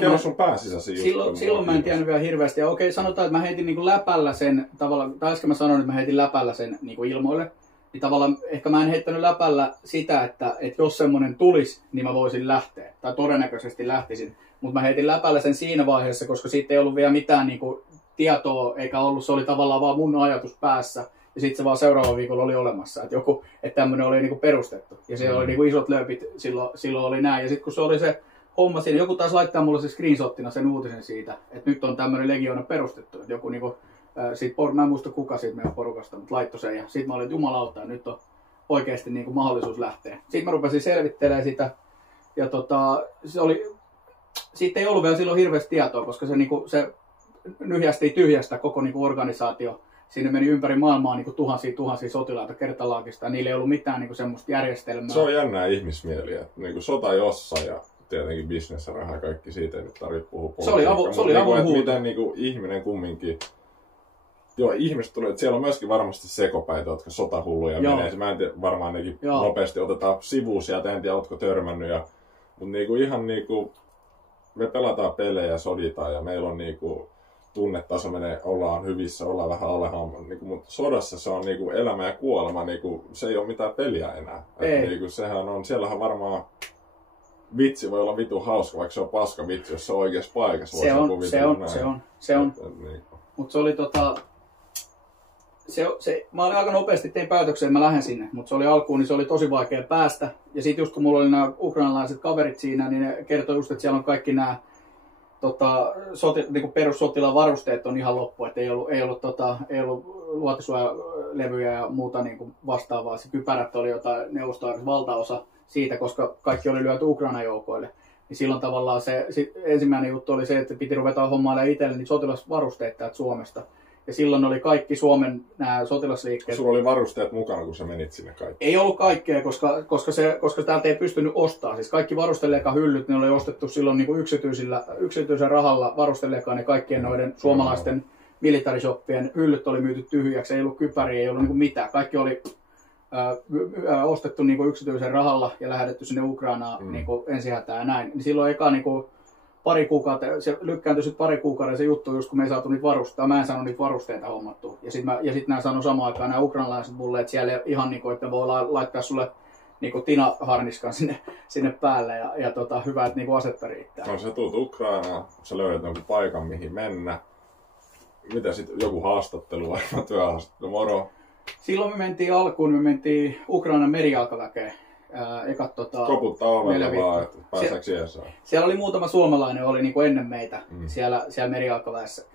Kerro sun pääsisäsi silloin mä en tiennyt vielä hirveästi. Ja okei, sanotaan, että mä heitin niinku läpällä sen, tavallaan, tai äsken mä sanoin, että mä heitin läpällä sen niinku ilmoille. Niin tavallaan ehkä mä en heittänyt läpällä sitä, että jos semmonen tulisi, niin mä voisin lähteä. Tai todennäköisesti lähtisin. Mutta mä heitin läpällä sen siinä vaiheessa, koska siitä ei ollut vielä mitään niinku tietoa, eikä ollut, se oli tavallaan vaan mun ajatus päässä. Ja sitten se vaan seuraava viikolla oli olemassa, että tämmönen oli niinku perustettu. Ja siellä oli niinku isot lööpit, silloin oli näin. Ja sitten kun se oli se homma siinä, joku taas laittaa mulle se screenshottina sen uutisen siitä, että nyt on tämmöinen legioona perustettu. Että joku niinku, mä en muista kuka siitä meidän porukasta, mutta laittoi sen. Ja sitten mä olin, että jumalauta, nyt on oikeasti niinku mahdollisuus lähteä. Sitten mä rupesin selvittelemään sitä. Ja siitä ei ollut vielä silloin hirveästi tietoa, koska se nyhjästi tyhjästä koko niinku organisaatio. Sinne meni ympäri maailmaa niinku tuhansia sotilaita kertalaakista. Niillä ei ollut mitään niinku semmoista järjestelmää. Se on jännää ihmismieliä. Niinku sota jossain ja tietenkin business ja raha ja kaikki siitä ei nyt tarvitse puhua politiikkaa. Se oli avoin huuto. Miten niinku ihminen kumminkin... Joo, ihmiset tulee, että siellä on myöskin varmasti sekopäitä, jotka sotahulluja menee. Mä en tiedä, varmaan nekin nopeasti otetaan sivuun sieltä, en tiedä, ootko törmännyt. Mutta niinku ihan niinku... Me pelataan pelejä ja soditaan ja meillä on niinku... tunnetaso menee, ollaan hyvissä, ollaan vähän alhaalla, mutta sodassa se on niinku elämä ja kuolema, niinku, se ei ole mitään peliä enää. Niinku, sehän on, siellähän varmaan vitsi voi olla vitu hauska, vaikka se on paska vitsi, jos se on oikeassa paikassa. Se on. Mutta se oli mä olin aika nopeasti tein päätöksen, että mä lähden sinne, mutta se oli alkuun, niin se oli tosi vaikea päästä. Ja sitten just kun mulla oli nämä ukrainalaiset kaverit siinä, niin ne kertoi just, että siellä on kaikki nämä niin perussotilaan varusteet on ihan loppu, että ei ollut luotisuojalevyjä ja muuta niin vastaavaa. Se kypärät oli jotain neuvostoarvissa valtaosa siitä, koska kaikki oli lyöty Ukrainan joukoille. Niin silloin tavallaan se ensimmäinen juttu oli se, että piti ruveta hommailemaan itselle niitä sotilasvarusteita täältä Suomesta. Ja silloin oli kaikki Suomen nämä sotilasliikkeet. Sulla oli varusteet mukana, kun sä menit sinne kaikki? Ei ollut kaikkea, koska täältä ei pystynyt ostamaan. Siis kaikki varusteleekan hyllyt, ne oli ostettu silloin niin kuin yksityisen rahalla varustelekaan, ja kaikkien noiden suomalaisten militarishoppien hyllyt oli myyty tyhjäksi. Ei ollut kypäriä, ei ollut niin kuin mitään. Kaikki oli ostettu niin kuin yksityisen rahalla ja lähetetty sinne Ukrainaan niin kuin ensihätään ja näin. Niin silloin eka niin kuin pari kuukautta, se lykkääntyi sitten pari kuukauden se juttu, just kun me ei saatu niitä varusteita, mä en saanut niitä varusteita hommattua. Ja sitten nämä sanoi samaan aikaan nämä ukrainalaiset mulle, että siellä ihan niin kuin, että voi laittaa sulle niin kuin Tina-harniskan sinne päälle ja hyvä, että niin kuin asetta riittää. No sä tulet Ukrainaan, sä löydät jonkun paikan mihin mennä. Mitä sitten, joku haastattelu vai työhaastattelu, moro? Silloin me mentiin Ukrainan merijalkaväkeen. Koputtaa ovella vaan, että pääseekö siihen saa? Siellä oli muutama suomalainen, oli niin kuin ennen meitä siellä merijalkaväessä,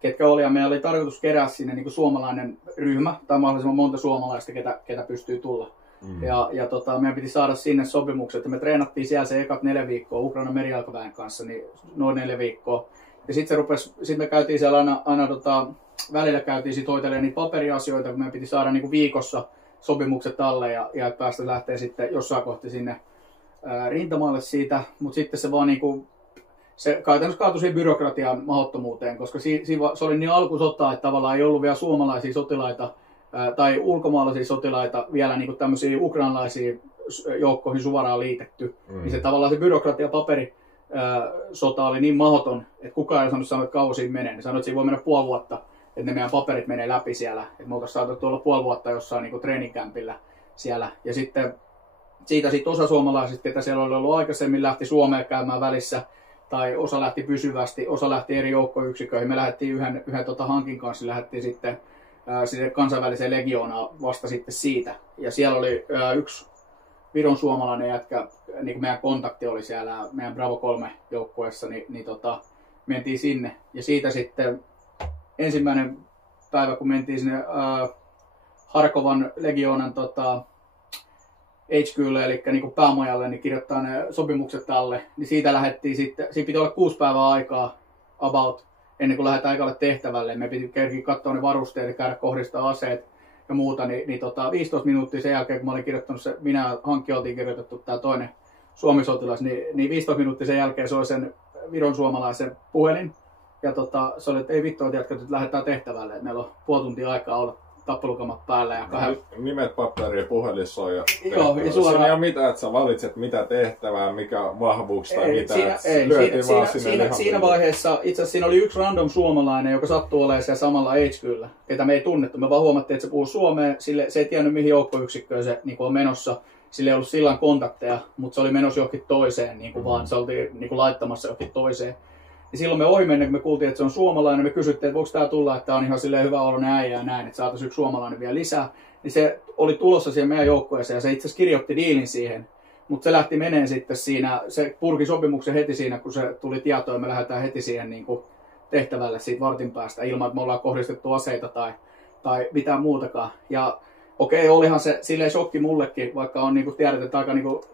ketkä oli. Ja meillä oli tarkoitus kerää sinne niin kuin suomalainen ryhmä, tai mahdollisimman monta suomalaista, ketä pystyy tulla. Ja meidän piti saada sinne sopimukset, että me treenattiin siellä se ekat 4 viikkoa Ukrainan merijalkaväen kanssa, niin noin 4 viikkoa. Ja sitten me käytiin siellä aina välillä käytiin sit hoitelemaan niitä paperiasioita, kun meidän piti saada niin kuin viikossa sopimukset alle ja päästä lähtee sitten jossain kohti sinne rintamalle siitä, mutta sitten se vaan niinku, se käytännössä kaatui siihen byrokratian mahdottomuuteen, koska se oli niin alkusotaa, että tavallaan ei ollut vielä suomalaisia sotilaita tai ulkomaalaisia sotilaita vielä niinku tämmöisiä ukrainalaisia joukkoihin suoraan liitetty. Niin se tavallaan se byrokratiapaperi sota oli niin mahdoton, että kukaan ei osannut sanoa, että kauan siinä menee. Ne sanoi, että siinä voi mennä puoli vuotta, että ne meidän paperit menee läpi siellä. Että me oltaisiin saatettu olla puoli vuotta jossain niinku treeninkämpillä siellä. Ja sitten siitä osa suomalaisista, ketä siellä oli ollut aikaisemmin, lähti Suomeen käymään välissä. Tai osa lähti pysyvästi, osa lähti eri joukkoyksiköihin. Me lähdettiin yhden hankin kanssa, lähdettiin sitten kansainväliseen legioonaan vasta sitten siitä. Ja siellä oli yksi Viron suomalainen jätkä, niin kuin meidän kontakti oli siellä meidän Bravo 3 joukkueessa, niin mentiin sinne. Ja siitä sitten ensimmäinen päivä, kun mentiin sinne Harkovan legioonan HQ:lle, eli niin päämajalle, niin kirjoittaa ne sopimukset alle. Niin siitä lähdettiin sitten, siinä piti olla 6 päivää aikaa about, ennen kuin lähdetään aikalle tehtävälle. Me piti kerkiä katsoa ne varusteet ja käydä kohdistaa aseet ja muuta, niin 15 minuuttia sen jälkeen, kun mä olin kirjoittanut se, minä Hankki oltiin kirjoitettu tämä toinen Suomi-sotilas, niin 15 minuuttia sen jälkeen soi sen Viron suomalaisen puhelin. Ja se oli, että ei vittu, että nyt lähdetään tehtävälle, että meillä on puoli tuntia aikaa olla tappelukamat päällä. Ja nimet paperi ja puhelin soi ja joo, ja suoraan... Siinä ei ole mitään, että sä valitset mitä tehtävää, mikä vahvuuksia tai mitä. Siinä vaiheessa itse asiassa siinä oli yksi random suomalainen, joka sattuu olemaan siellä samalla HQ:llä, ketä me ei tunnettu. Me vaan huomattiin, että se puhuu suomea, se ei tiennyt mihin joukkoyksikköön se niin on menossa. Sillä ei ollut silloin kontakteja, mutta se oli menossa johonkin toiseen, niin vaan se oltiin niin laittamassa johonkin toiseen. Ja silloin me ohi mennä, kun me kuultiin, että se on suomalainen, me kysyttiin, että voiko tämä tulla, että on ihan silleen hyvä oloinen äijä ja näin, että saataisiin yksi suomalainen vielä lisää. Niin se oli tulossa siihen meidän joukkueeseen ja se itse asiassa kirjoitti diilin siihen. Mutta se lähti meneen sitten siinä, se purki sopimuksen heti siinä, kun se tuli tietoa ja me lähdetään heti siihen niin kuin tehtävälle siitä vartin päästä ilman, että me ollaan kohdistettu aseita tai mitään muutakaan. Ja okei, olihan se silleen shokki mullekin, vaikka on niinku tiedät, että aika niinku,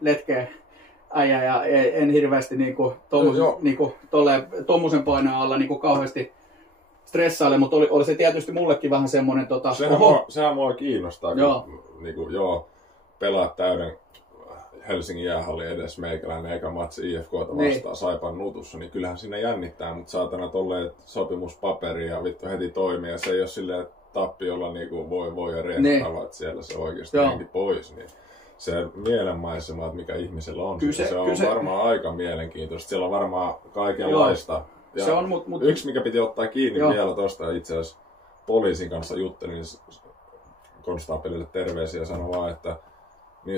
letkeä äijä ja en hirveästi niinku, tommosen paineen alla niinku, kauheasti stressaile, mutta oli se tietysti mullekin vähän semmoinen... Sehän mua kiinnostaa, kun niinku, pelaat täyden Helsingin jäähallin edes meikäläinen eikä matsi IFK:ta vastaan Saipan nutussa, niin kyllähän siinä jännittää, mutta saatana tolleen sopimuspaperi ja vittu heti toimii ja se ei ole silleen, tappiolla niinku voi ja reenattavat siellä se oikeasti henki pois, niin se mielenmaisema, että mikä ihmisellä on, se on varmaan aika mielenkiintoista. Siellä on varmaan kaikenlaista. Ja se on, yksi, mikä piti ottaa kiinni vielä tuosta, itse asiassa poliisin kanssa juttelin konstaapelille terveisiä ja sanoi vaan, että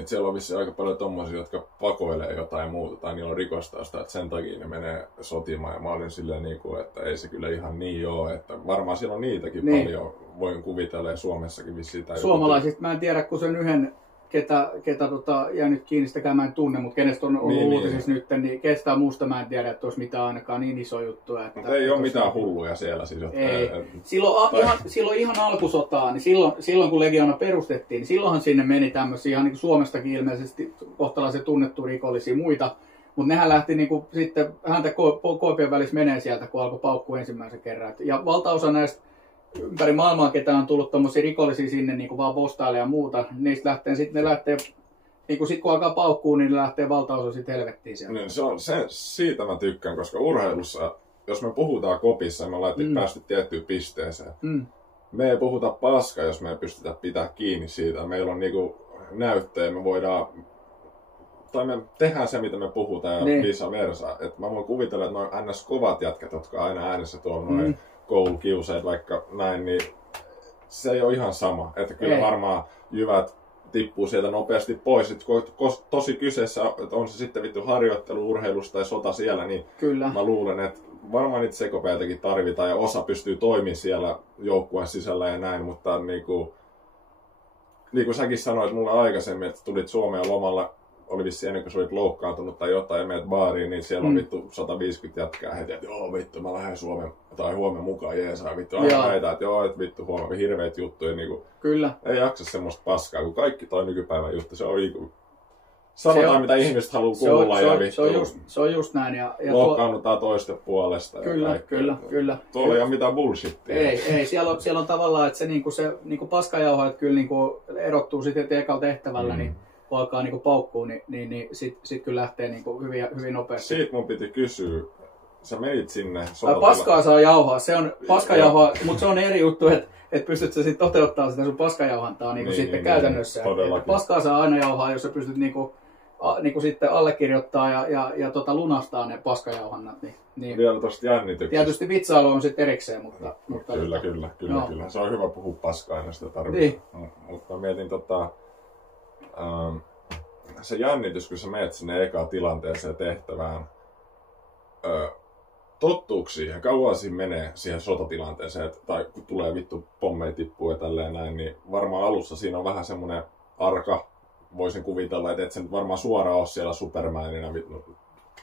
siellä on vissiin aika paljon tommosia, jotka pakoilee jotain muuta tai niillä on rikostausta, että sen takia ne menee sotimaan. Ja mä olin silleen, että ei se kyllä ihan niin ole, että varmaan siellä on niitäkin paljon, voin kuvitella ja Suomessakin vissiin. Suomalaisista mä en tiedä, kun sen yhden, ketä jäänyt kiinni, sitäkään mä en tunne, mutta kenestä on ollut uutisissa nyt, niin kestä muusta mä en tiedä, että olisi mitään ainakaan niin iso juttu. Mutta ei ole mitään hulluja siellä siis. Ei. Silloin ihan alkusotaa, niin silloin kun Legiona perustettiin, niin silloinhan sinne meni tämmöisiä ihan niin kuin Suomestakin ilmeisesti kohtalaisen tunnettu rikollisia muita. Mutta nehän lähti niin kuin, sitten häntä koipien välissä menee sieltä, kun alkoi paukkua ensimmäisen kerran. Ja valtaosa näistä ympäri maailmaa, ketä on tullut tommosia rikollisia sinne niin kuin vaan postaille ja muuta, niistä lähtee sitten niin kuin sit kun alkaa paukkuu, niin ne lähtee valtaosa sitten helvettiin sieltä. Niin, siitä mä tykkään, koska urheilussa, jos me puhutaan kopissa, me ollaan päästy tiettyyn pisteeseen. Me ei puhuta paskaa, jos me ei pystytä pitää kiinni siitä. Meillä on niinku näyttöjä, me voidaan, tai me tehdään se, mitä me puhutaan ja vice versa. Et mä voin kuvitella, että noin ns. Kovat jätkät, jotka on aina äänessä tuolla noin koulukiuseet vaikka näin, niin se ei ole ihan sama. Että kyllä varmaan jyvät tippuu sieltä nopeasti pois. Et tosi kyseessä, että on se sitten vittu harjoittelu, urheilusta tai sota siellä, niin kyllä. Mä luulen, että varmaan niitä sekopäitäkin tarvitaan ja osa pystyy toimimaan siellä joukkueen sisällä ja näin, mutta niin kuin säkin sanoit mulle aikaisemmin, että tulit Suomeen lomalla, oli vissi ennen kuin sä olit loukkaantunut tai jotain ja menet baariin, niin siellä on vittu 150 jätkää heti, että joo vittu mä lähden Suomen tai huomen mukaan jeesaa vittu aina näitä, että joo et vittu huomenna hirveet juttuja, niin kuin, kyllä. Ei jaksa semmoista paskaa, kun kaikki toi nykypäivän juttu, se on Sanotaan, mitä ihmiset haluaa kuulla ja vittu. Se on just näin. Ja loukkaannutaan toisten puolesta. Kyllä. Tuolla ei ole mitään bullshittia. Ei. Siellä on tavallaan, että se paskajauha, että kyllä niinku erottuu sitten ekalla tehtävällä, niin kun alkaa niinku paukkuu, niin sit kyllä lähtee niinku hyvin nopeasti. Siitä mun piti kysyä. Sä menit sinne paskaa saa jauhaa. Se on paskajauhaa, mutta se on eri juttu, että pystyt sä sitten toteuttamaan sitä sun paskajauhantaa sitten käytännössä. Paskaa saa aina jauhaa, jos sä pystyt niinku sitten allekirjoittaa ja lunastaa ne paskajauhannat. Niin. Vielä tosta jännityksestä. Tietysti vitsailu on sitten erikseen, mutta Kyllä. Se on hyvä puhua paskaa, aina sitä tarvitsee. Niin. Mutta mietin se jännitys, kun sä menet sinne ekaan tilanteeseen tehtävään, tottuuko siihen, kauan siinä menee siihen sotatilanteeseen, tai kun tulee vittu pommeja tippuu ja tälleen näin, niin varmaan alussa siinä on vähän semmoinen arka, voisin kuvitella, että et se nyt varmaan suoraan ole siellä Supermanina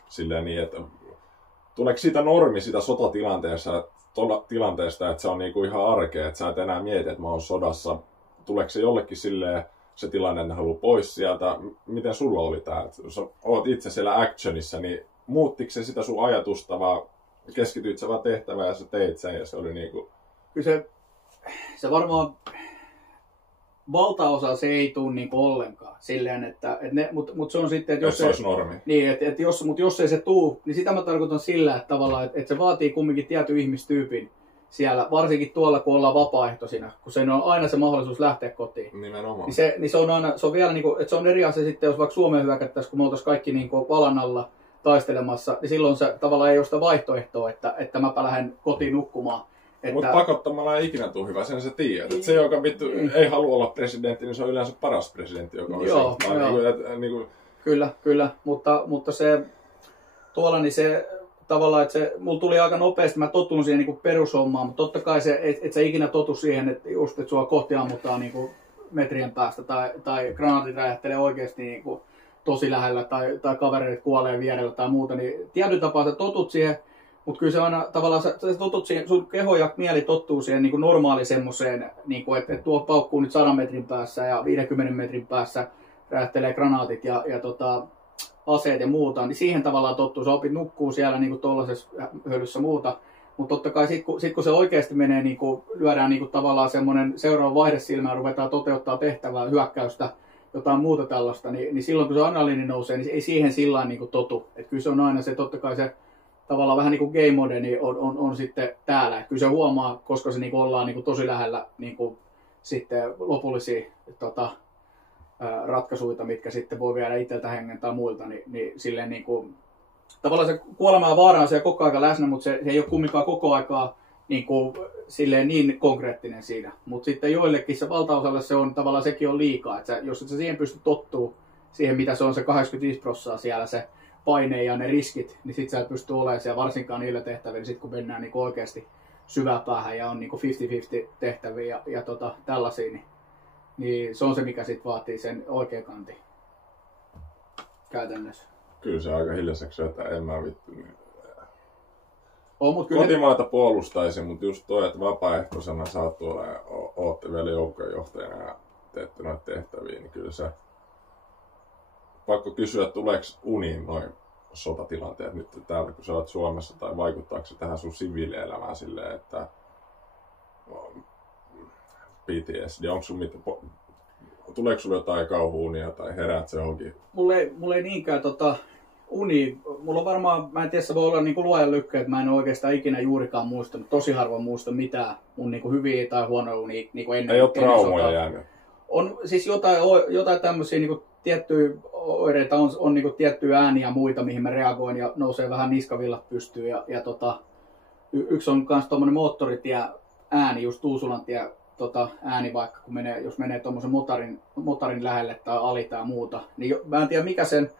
silleen niin, että tuleeko siitä normi sitä sotatilanteesta, että se on niinku ihan arkea, että sä et enää mieti, että mä oon sodassa, tuleeko se jollekin silleen se tilanne, että ne haluaa pois sieltä, miten sulla oli tää, että jos oot itse siellä actionissa, niin muuttiko se sitä sun ajatusta, vaan keskityit sä vaan tehtävään ja sä teit sen ja se oli niinku... Kyllä se varmaan valtaosa se ei tule niinku ollenkaan silleen, että mutta se on sitten, että jos se olisi normi. Niin, jos ei se tuu, niin sitä mä tarkoitan sillä, että tavallaan, että se vaatii kumminkin tietyn ihmistyypin siellä, varsinkin tuolla, kun ollaan vapaaehtoisina, kun se on aina se mahdollisuus lähteä kotiin. Nimenomaan. Niin se on vielä niinku, että se on eri asia sitten, jos vaikka Suomeen hyökättäisiin, kun me oltaisiin kaikki niinku valan alla taistelemassa, niin silloin se tavallaan ei ole sitä vaihtoehtoa, että mäpä lähden kotiin nukkumaan. Mutta pakottamalla ei ikinä tule hyvä, sen sä tiedät. Että se, joka vittu ei halua olla presidentti, niin se on yleensä paras presidentti, joka on joo. Kyllä. Mutta se tuolla, niin se tavallaan, että se, mulla tuli aika nopeasti, mä tottunut siihen niin perushommaan, mutta totta kai se, et sä ikinä totu siihen, että just, että sua kohti ammutaan niin metrien päästä tai granaatit räjähtelee oikeasti niin kuin tosi lähellä tai kavereet kuolee vierellä tai muuta, niin tietyllä tapaa sä totut siihen, mutta kyllä se aina tavallaan sä totut siihen, sun keho ja mieli tottuu siihen niin kuin normaali semmoseen, niin kuin, että tuo paukkuu nyt 100 metrin päässä ja 50 metrin päässä räjähtelee granaatit ja aseet ja muuta, niin siihen tavallaan tottuu. Sä opit nukkuu siellä niin kuin tuollaisessa höylyssä muuta, mutta totta kai sit kun se oikeasti menee, niin kuin, lyödään niin kuin tavallaan semmoinen seuraava vaihdesilmä ja ruvetaan toteuttaa tehtävää, hyökkäystä, jotain muuta tällaista, niin silloin kun se adrenaliini nousee, niin ei siihen sillä niin kuin totu. Et kyllä se on aina se, totta kai se tavallaan vähän niin kuin game mode niin on sitten täällä. Et kyllä se huomaa, koska se niin kuin ollaan niin kuin tosi lähellä niin kuin sitten lopullisia ratkaisuja, mitkä sitten voi viedä itseltä hengen tai muilta, niin silleen niin kuin, tavallaan se kuolema ja vaara on siellä koko ajan läsnä, mutta se ei ole kumminkaan koko aikaa niin kuin, silleen niin konkreettinen siinä. Mutta sitten joillekin se valtaosalle se on tavallaan sekin on liikaa, että jos et sä siihen pysty tottuu siihen, mitä se on se 85% siellä se paine ja ne riskit, niin sit sä et pysty olemaan siellä varsinkaan niillä tehtävillä, sit kun mennään niin oikeasti syväpäähän ja on niin 50-50 tehtäviä ja tällaisia, niin se on se, mikä sit vaatii sen oikean kantin käytännössä. Kyllä se aika hiljaiseksi, että en mä vittu. Kyllä kotimaata puolustaisin, mutta just toi, että vapaaehtoisena sä oot tuolla ja ootte vielä joukkojenjohtajana ja teette noita tehtäviä, niin kyllä se pakko kysyä, että tuleeko uniin noin sotatilanteet nyt täällä, kun sä oot Suomessa, tai vaikuttaako se tähän sun siviilielämään silleen, että PTSD, onko sun tuleeko sulle jotain kauhu-unia tai heräät se johonkin? Mulla ei niinkään uni. Mulla on varmaan, mä en tiedä, se voi olla niin kuin luojan lykkä, että mä en oikeastaan ikinä juurikaan muistanut, tosi harvoin muista mitään mun niin kuin hyviä tai huonoja unia niin kuin ennen. Ei ole traumoja jäänyt? On siis jotain tämmöisiä niin kuin tiettyjä oireita, on niin kuin tiettyjä ääniä ja muita, mihin mä reagoin ja nousee vähän niskavillat pystyyn. Yksi on myös tommonen moottoritie ääni, just Tuusulantie ääni vaikka, kun jos menee tommosen motarin lähelle tai ali tai muuta. Niin mä en tiedä mikä se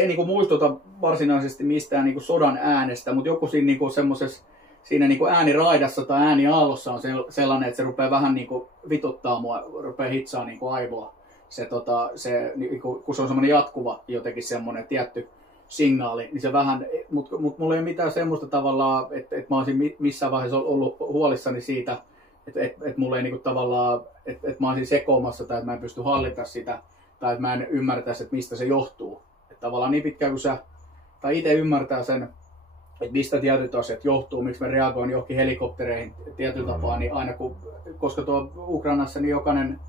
ei niinku muistuta varsinaisesti mistään niinku sodan äänestä, mutta joku siinä niinku semmosessa siinä niinku ääniraidassa tai ääniaallossa on sellainen, että se rupeaa vähän niinku vituttaa mua, rupeaa hitsaa niinku aivoa. Se niinku, kun se on semmoinen jatkuva jotenkin semmoinen tietty signaali, niin se vähän, mutta mulla ei ole mitään semmoista tavallaan, että mä olisin missään vaiheessa ollut huolissani siitä, että mulla ei niinku tavallaan, että mä olisin sekoamassa tai että mä en pysty hallita sitä tai että mä en ymmärtäisi, että mistä se johtuu. Että tavallaan niin pitkään kuin sä, tai itse ymmärtää sen, että mistä tietyt asiat johtuu, miksi mä reagoin johonkin helikoptereihin tietyllä tapaa, niin aina koska tuo Ukrainassa niin jokainen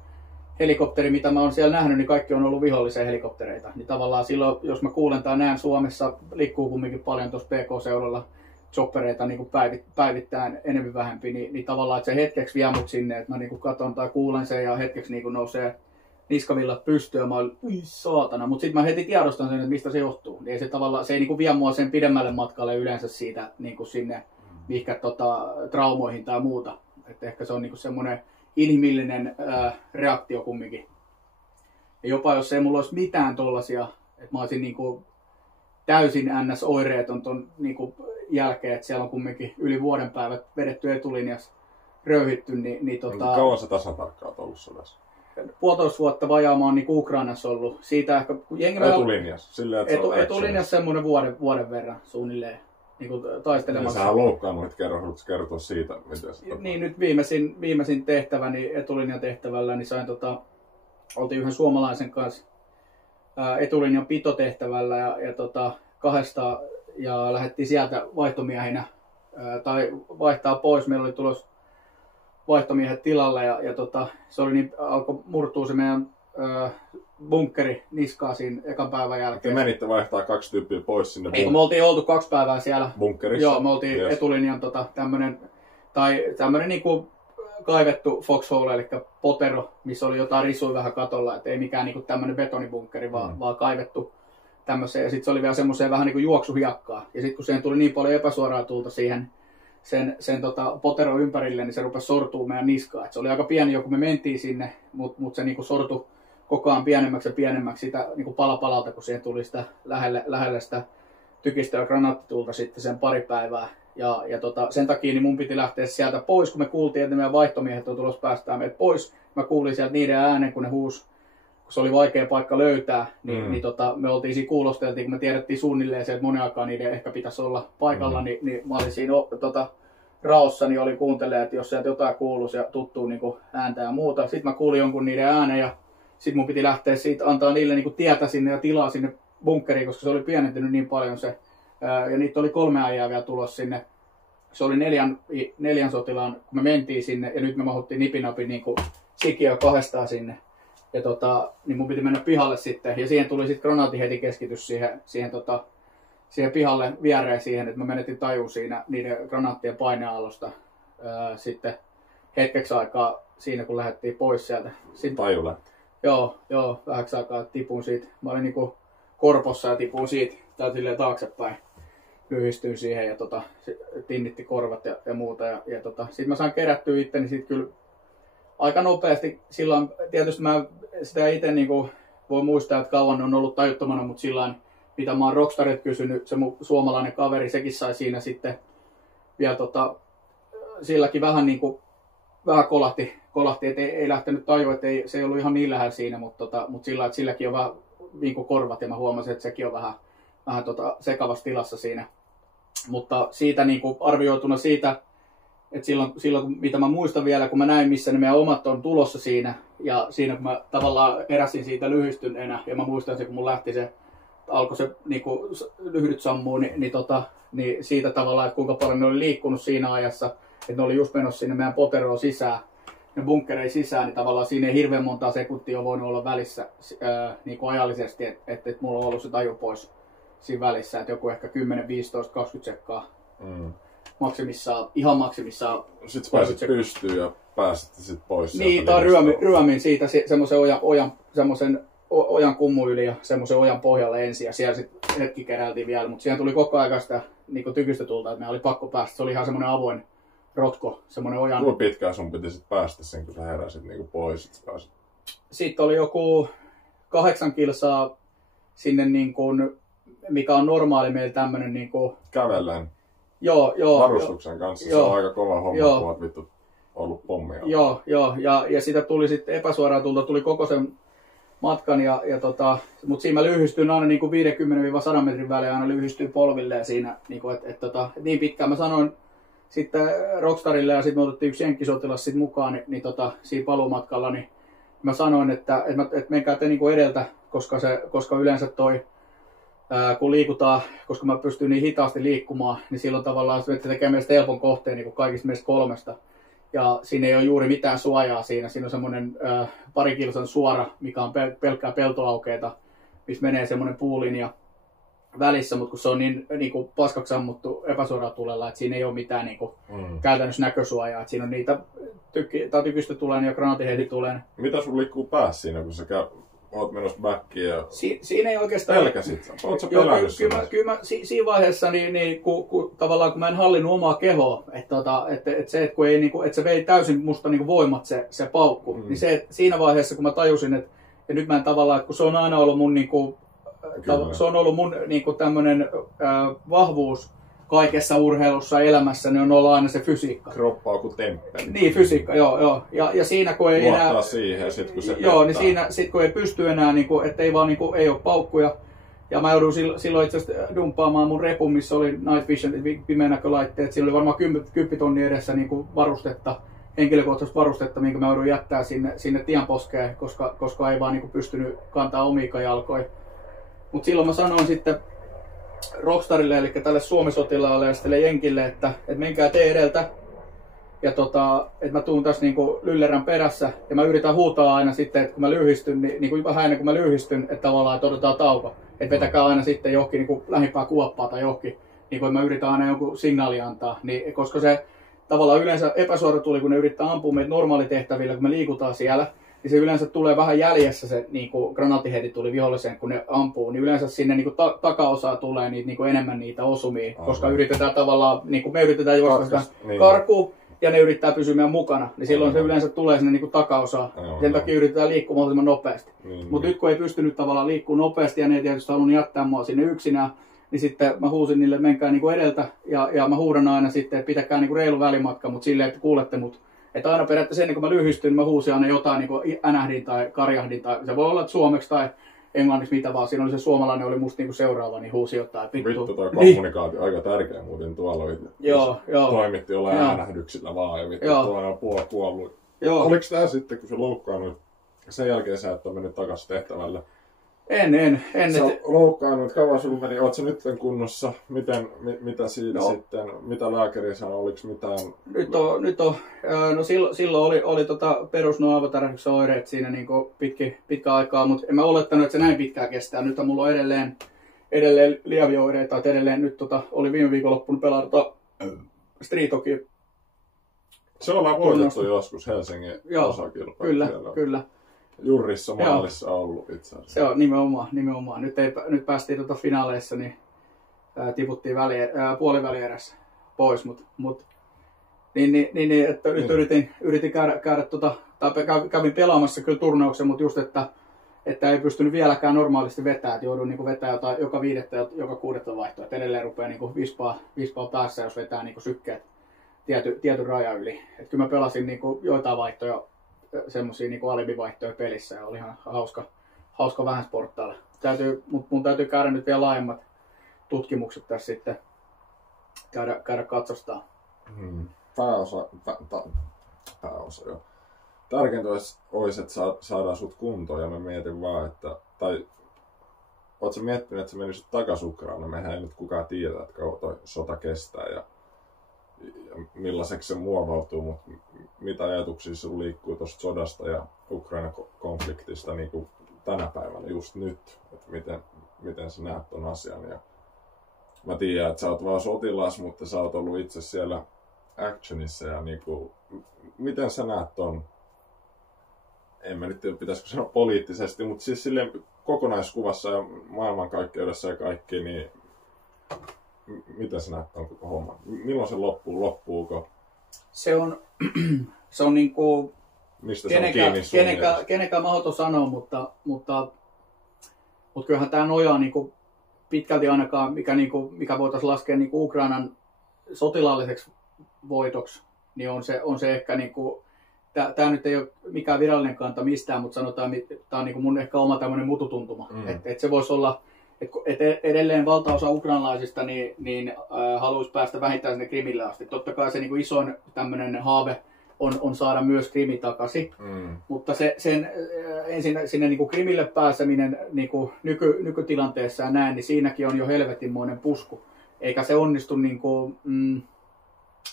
helikopteri, mitä mä oon siellä nähnyt, niin kaikki on ollut vihollisia helikoptereita. Niin tavallaan silloin, jos mä kuulen tai näen Suomessa, liikkuu kumminkin paljon tuossa PK-seudulla choppereita niin kuin päivittäin enemmän vähempi, niin tavallaan, että se hetkeksi vie mut sinne, että mä niin kuin katon tai kuulen sen ja hetkeksi niin kuin nousee niskavillat pystyyn ja mä olen, saatana. Mutta sitten mä heti tiedostan sen, että mistä se johtuu. Niin se ei niin kuin vie mua sen pidemmälle matkalle yleensä siitä niin kuin sinne mihinkä traumoihin tai muuta. Että ehkä se on niin kuin semmoinen inhimillinen reaktio kumminkin. Ja jopa jos ei mulla olisi mitään tollasia, että mä olisin niin kuin täysin ns-oireeton ton niin kuin jälkeen, että siellä on kumminkin yli vuoden päivät vedetty etulinjassa röyhitty. Niin kauan sä tasatarkkaa oot ollut sodassa? 1,5 vuotta vajaa mä oon niin Ukrainassa ollut. Siitä ehkä etulinjassa? Etulinjassa semmoinen vuoden verran suunnilleen. Niin taistelemassa. Sähän on loukkaannut, että kertoa siitä, miten se niin, nyt viimeisin tehtäväni, etulinjan tehtävällä, niin sain oltiin yhden suomalaisen kanssa etulinjan pitotehtävällä ja kahdesta ja lähdettiin sieltä vaihtomiehinä tai vaihtaa pois. Meillä oli tulos vaihtomiehet tilalle ja se oli niin, alkoi murtua se meidän bunkkeri niskaa siinä ekan päivän jälkeen. Te menitte vaihtaa 2 tyyppiä pois sinne kun me oltiin oltu 2 päivää siellä bunkkerissa. Joo, me oltiin etulinjan tämmönen niinku kaivettu foxhole, eli potero, missä oli jotain risuja vähän katolla, et ei mikään niinku tämmönen betonibunkkeri, vaan kaivettu tämmöiseen. Ja sitten se oli vielä semmoiseen vähän niinku juoksuhiakkaa. Ja sitten kun siihen tuli niin paljon epäsuoraa tulta siihen sen potero ympärille, niin se rupesi sortuu meidän niskaan. Et se oli aika pieni jo, kun me mentiin sinne, mutta se niinku sortui koko ajan pienemmäksi ja pienemmäksi sitä niinku pala palalta, kun siihen tuli sitä lähelle sitä tykistä ja granaattitulta sitten sen pari päivää. Ja sen takia niin mun piti lähteä sieltä pois, kun me kuultiin, että meidän vaihtomiehet on tulossa päästään meidät pois. Mä kuulin sieltä niiden äänen, kun ne huusi, kun se oli vaikea paikka löytää, niin me oltiin siinä kuulosteltiin, kun me tiedettiin suunnilleen se, että monen aikaa niiden ehkä pitäisi olla paikalla, niin mä olin siinä raossa, niin oli kuuntelemaan, että jos sieltä jotain kuuluisi ja tuttuu niin ääntä ja muuta. Sitten mä kuulin jonkun niiden äänen ja sitten mun piti lähteä siitä, antaa niille niin tietä sinne ja tilaa sinne bunkkeriin, koska se oli pienentynyt niin paljon se. Ja niitä oli 3 äijää vielä tulossa sinne. Se oli 4 sotilaan, kun me mentiin sinne ja nyt me mahuttiin nipinapin niin sikiö 2 sinne. Ja niin mun piti mennä pihalle sitten ja siihen tuli sitten granaatin heti keskitys siihen pihalle viereen siihen, että mä menetin tajun siinä niiden granaattien paineaallosta sitten hetkeksi aikaa siinä, kun lähdettiin pois sieltä. Taju lähti? Joo, vähäksi aikaa tipuin siitä. Mä olin niinku korpossa ja tipuin siitä taaksepäin. Lyhistyin siihen ja tinnitti korvat ja muuta. Sitten mä sain kerättyä itteni sit kyllä aika nopeasti. Silloin tietysti mä sitä itse niinku voi muistaa, että kauan on ollut tajuttomana, mutta silloin mitä mä oon Rockstarit kysynyt, se mun suomalainen kaveri, sekin sai siinä sitten vielä silläkin vähän niinku vähän kolahti, että ei lähtenyt tajua, että se ei ollut ihan niin lähellä siinä, mutta sillä, että silläkin on vähän niin korvat ja mä huomasin, että sekin on vähän sekavassa tilassa siinä. Mutta siitä niin arvioituna siitä, että silloin, mitä mä muistan vielä, kun mä näin, missä ne meidän omat on tulossa siinä, ja siinä kun mä tavallaan heräsin siitä lyhystyneenä, ja mä muistan se, kun mun lähti se, alkoi se niin lyhdyt sammuu, niin siitä tavallaan, että kuinka paljon ne oli liikkunut siinä ajassa, että ne oli just menossa sinne meidän poteroon sisään, ne bunkkereihin sisään, niin tavallaan siinä ei hirveän monta sekuntia voinut olla välissä niin kuin ajallisesti, että mulla on ollut se taju pois siinä välissä, että joku ehkä 10, 15, 20 sekkaa maksimissaan, ihan maksimissaan. Sitten pääsit pystyyn ja pääsit sitten pois. Niin, tai ryömin siitä semmoisen ojan kummun yli ja semmoisen ojan pohjalle ensin ja siellä sitten hetki keräiltiin vielä, mutta siihen tuli koko ajan sitä niin tykystä tulta, että meidän oli pakko päästä. Se oli ihan semmoinen avoin rotko, semmoinen ojan. Kuinka pitkään sun piti sitten päästä sen, kun sä heräsit niin pois? Sitten oli joku 8 kilsaa sinne, niin kuin, mikä on normaali meillä tämmöinen. Niin kuin... Kävellen? Joo. Varustuksen kanssa, se on aika kova homma, kun oot vittu ollut pommia. Joo, ja sitä tuli sitten epäsuoraan tulta, tuli koko sen matkan, mutta siinä mä lyhystyin aina niin kuin 50-100 metrin välein, aina lyhystyin polvilleen siinä, niin kuin, että niin pitkään mä sanoin sitten Rockstarille ja sitten me otettiin yksi jenkkisotilas sit mukaan, niin siinä paluumatkalla, niin mä sanoin, että menkää te niin kuin edeltä, koska yleensä kun liikutaan, koska mä pystyn niin hitaasti liikkumaan, niin silloin tavallaan se tekee meistä helpon kohteen niin kuin kaikista meistä 3. Ja siinä ei ole juuri mitään suojaa siinä. Siinä on semmoinen parikilsan suora, mikä on pelkkää peltoaukeita, missä menee semmoinen puulinja välissä, mutta kun se on niin kuin paskaksi ammuttu epäsuoraan tulella, että siinä ei ole mitään niin kuin käytännössä näkösuojaa. Että siinä on niitä tykistötuleen ja granaatihedituleen. Mitä sun liikkuu päässä siinä, kun sä oot menossa backiin ja siinä ei oikeastaan... Pelkäsit sä? Oot sä pelännyt kyllä siinä vaiheessa, tavallaan kun mä en hallinnut omaa kehoa, että kun ei, että se vei täysin musta niin voimat se paukku, niin siinä vaiheessa kun mä tajusin, että ja nyt mä en tavallaan, että kun se on aina ollut mun, se on ollut mun tämmönen vahvuus kaikessa urheilussa elämässä, niin on ollut aina se fysiikka. Kroppa on kuin temppeli. Niin, fysiikka, joo. Ja siinä kun ei luottaa enää... siihen, sit kun se joo, niin siinä, kun ei pysty enää, että ei vaan ei ole paukkuja. Ja mä joudun silloin itse asiassa dumppaamaan mun repun, missä oli Night Vision pimeänäkölaitteet. Siinä oli varmaan 10 tonnia edessä varustetta, henkilökohtaista varustetta, minkä mä joudun jättää sinne tienposkeen, koska ei vaan pystynyt kantaa omia jalkoja. Mutta silloin mä sanoin sitten Rockstarille, eli tälle Suomi-sotilaalle ja sitten jenkille, että menkää te edeltä. Ja että mä tuun tässä lyllerän perässä ja mä yritän huutaa aina sitten, että kun mä lyhistyn, niin vähän ennen kuin mä lyhistyn, että tavallaan että otetaan tauko. Että vetäkää aina sitten johonkin lähimpää kuoppaa tai johonkin, niin kuin mä yritän aina joku signaali antaa. Niin, koska se tavallaan yleensä epäsuora tuli, kun ne yrittää ampua meitä normaalitehtävillä, kun me liikutaan siellä, niin se yleensä tulee vähän jäljessä se granaatihedi tuli viholliseen, kun ne ampuu, niin yleensä sinne takaosaa tulee enemmän niitä osumia, koska yritetään tavallaan, me yritetään juosta karkuun, ja ne yrittää pysyä meidän mukana, niin silloin se yleensä tulee sinne takaosaan. Sen takia yritetään liikkua mahdollisimman nopeasti. Mutta nyt kun ei pystynyt tavallaan liikkumaan nopeasti ja ne ei tietysti halunnut jättää mua sinne yksinään, niin sitten mä huusin niille, menkää edeltä ja mä huudan aina sitten, että pitäkää reilu välimatka, mutta silleen, että kuulette mut. Että aina periaatteessa ennen kuin mä lyhistyn, mä huusin aina jotain änähdin tai karjahdin tai se voi olla että suomeksi tai englanniksi mitä vaan. Siinä oli se suomalainen oli musta seuraava, niin huusi jotain. Vittu toi kommunikaatio aika tärkeä muuten tuolla. Joo. Toimitti jollain äänähdyksillä vaan ja vittu tuolla on kuollut. Oliko tää sitten, kun se loukkaannut, sen jälkeen sä et ole mennyt takas tehtävälle? En. Sä loukkaannut, kauan sulla meni, oot sä nyt kunnossa? Mitä siitä sitten, mitä lääkäri sanoi, oliko mitään? Nyt on no silloin oli perus aivotärähdyksen oireet siinä pitkä aikaa, mutta en mä olettanut, että se näin pitkään kestää. Nyt mulla on edelleen lieviä oireita, että edelleen nyt oli viime viikonloppuna pelata Street Hockey. Se ollaan voitettu joskus Helsingin osakilpailu. Kyllä. Jurrissa maalissa on ollut itse asiassa. Joo, nimenomaan. Nyt päästiin finaaleissa, niin tiputtiin puolivälierässä pois, että nyt yritin käydä kävin pelaamassa kyllä turnauksen, mutta just, että ei pystynyt vieläkään normaalisti vetää, että joudun vetää joka 5. ja joka 6. vaihtoa, että edelleen rupeaa vispaa päässä, jos vetää sykkeet tietyn rajan yli. Että kyllä mä pelasin joitain vaihtoja, semmosia alibivaihtoja pelissä ja oli ihan hauska vähän sporttailla. Mun täytyy käydä nyt vielä laajemmat tutkimukset tässä sitten käydä katsostaa. Pääosa joo. Tärkeintä olisi, että saadaan sut kuntoon ja mä mietin vaan, että oot sä miettinyt, että sä menisit takas Ukrainaan? Mehän ei nyt kukaan tiedä, että kauan toi sota kestää ja millaiseksi se muovautuu, mutta mitä ajatuksia sinulla liikkuu tuosta sodasta ja Ukrainan konfliktista niin kuin tänä päivänä just nyt, että miten sä näet ton asian. Ja mä tiedän, että sä oot vaan sotilas, mutta sä oot ollut itse siellä actionissa ja niin kuin, miten sä näet ton, en mä nyt tiedä pitäisikö sanoa poliittisesti, mutta siis silleen kokonaiskuvassa ja maailmankaikkeudessa ja kaikki, niin miten sä näet ton koko homman? Milloin se loppuu? Loppuuko? Se on niinku... Mistä se on kiinni kenenkään mahdoton sanoa, mutta kyllähän tää nojaa niinku pitkälti ainakaan, mikä voitaisiin laskea niinku Ukrainan sotilaalliseksi voitoksi, niin on se ehkä niinku... Tää nyt ei ole mikään virallinen kanta mistään, mutta sanotaan, että tää on niinku mun ehkä oma tämmönen mututuntuma. Että se voisi olla... Et edelleen valtaosa ukrainalaisista niin haluaisi päästä vähintään sinne Krimille asti. Totta kai se isoin tämmöinen on saada myös Krimi takaisin. Mutta ensin sinne niin kuin Krimille pääseminen niin kuin nykytilanteessa ja näin, niin siinäkin on jo helvetinmoinen pusku. Eikä se onnistu niin kuin,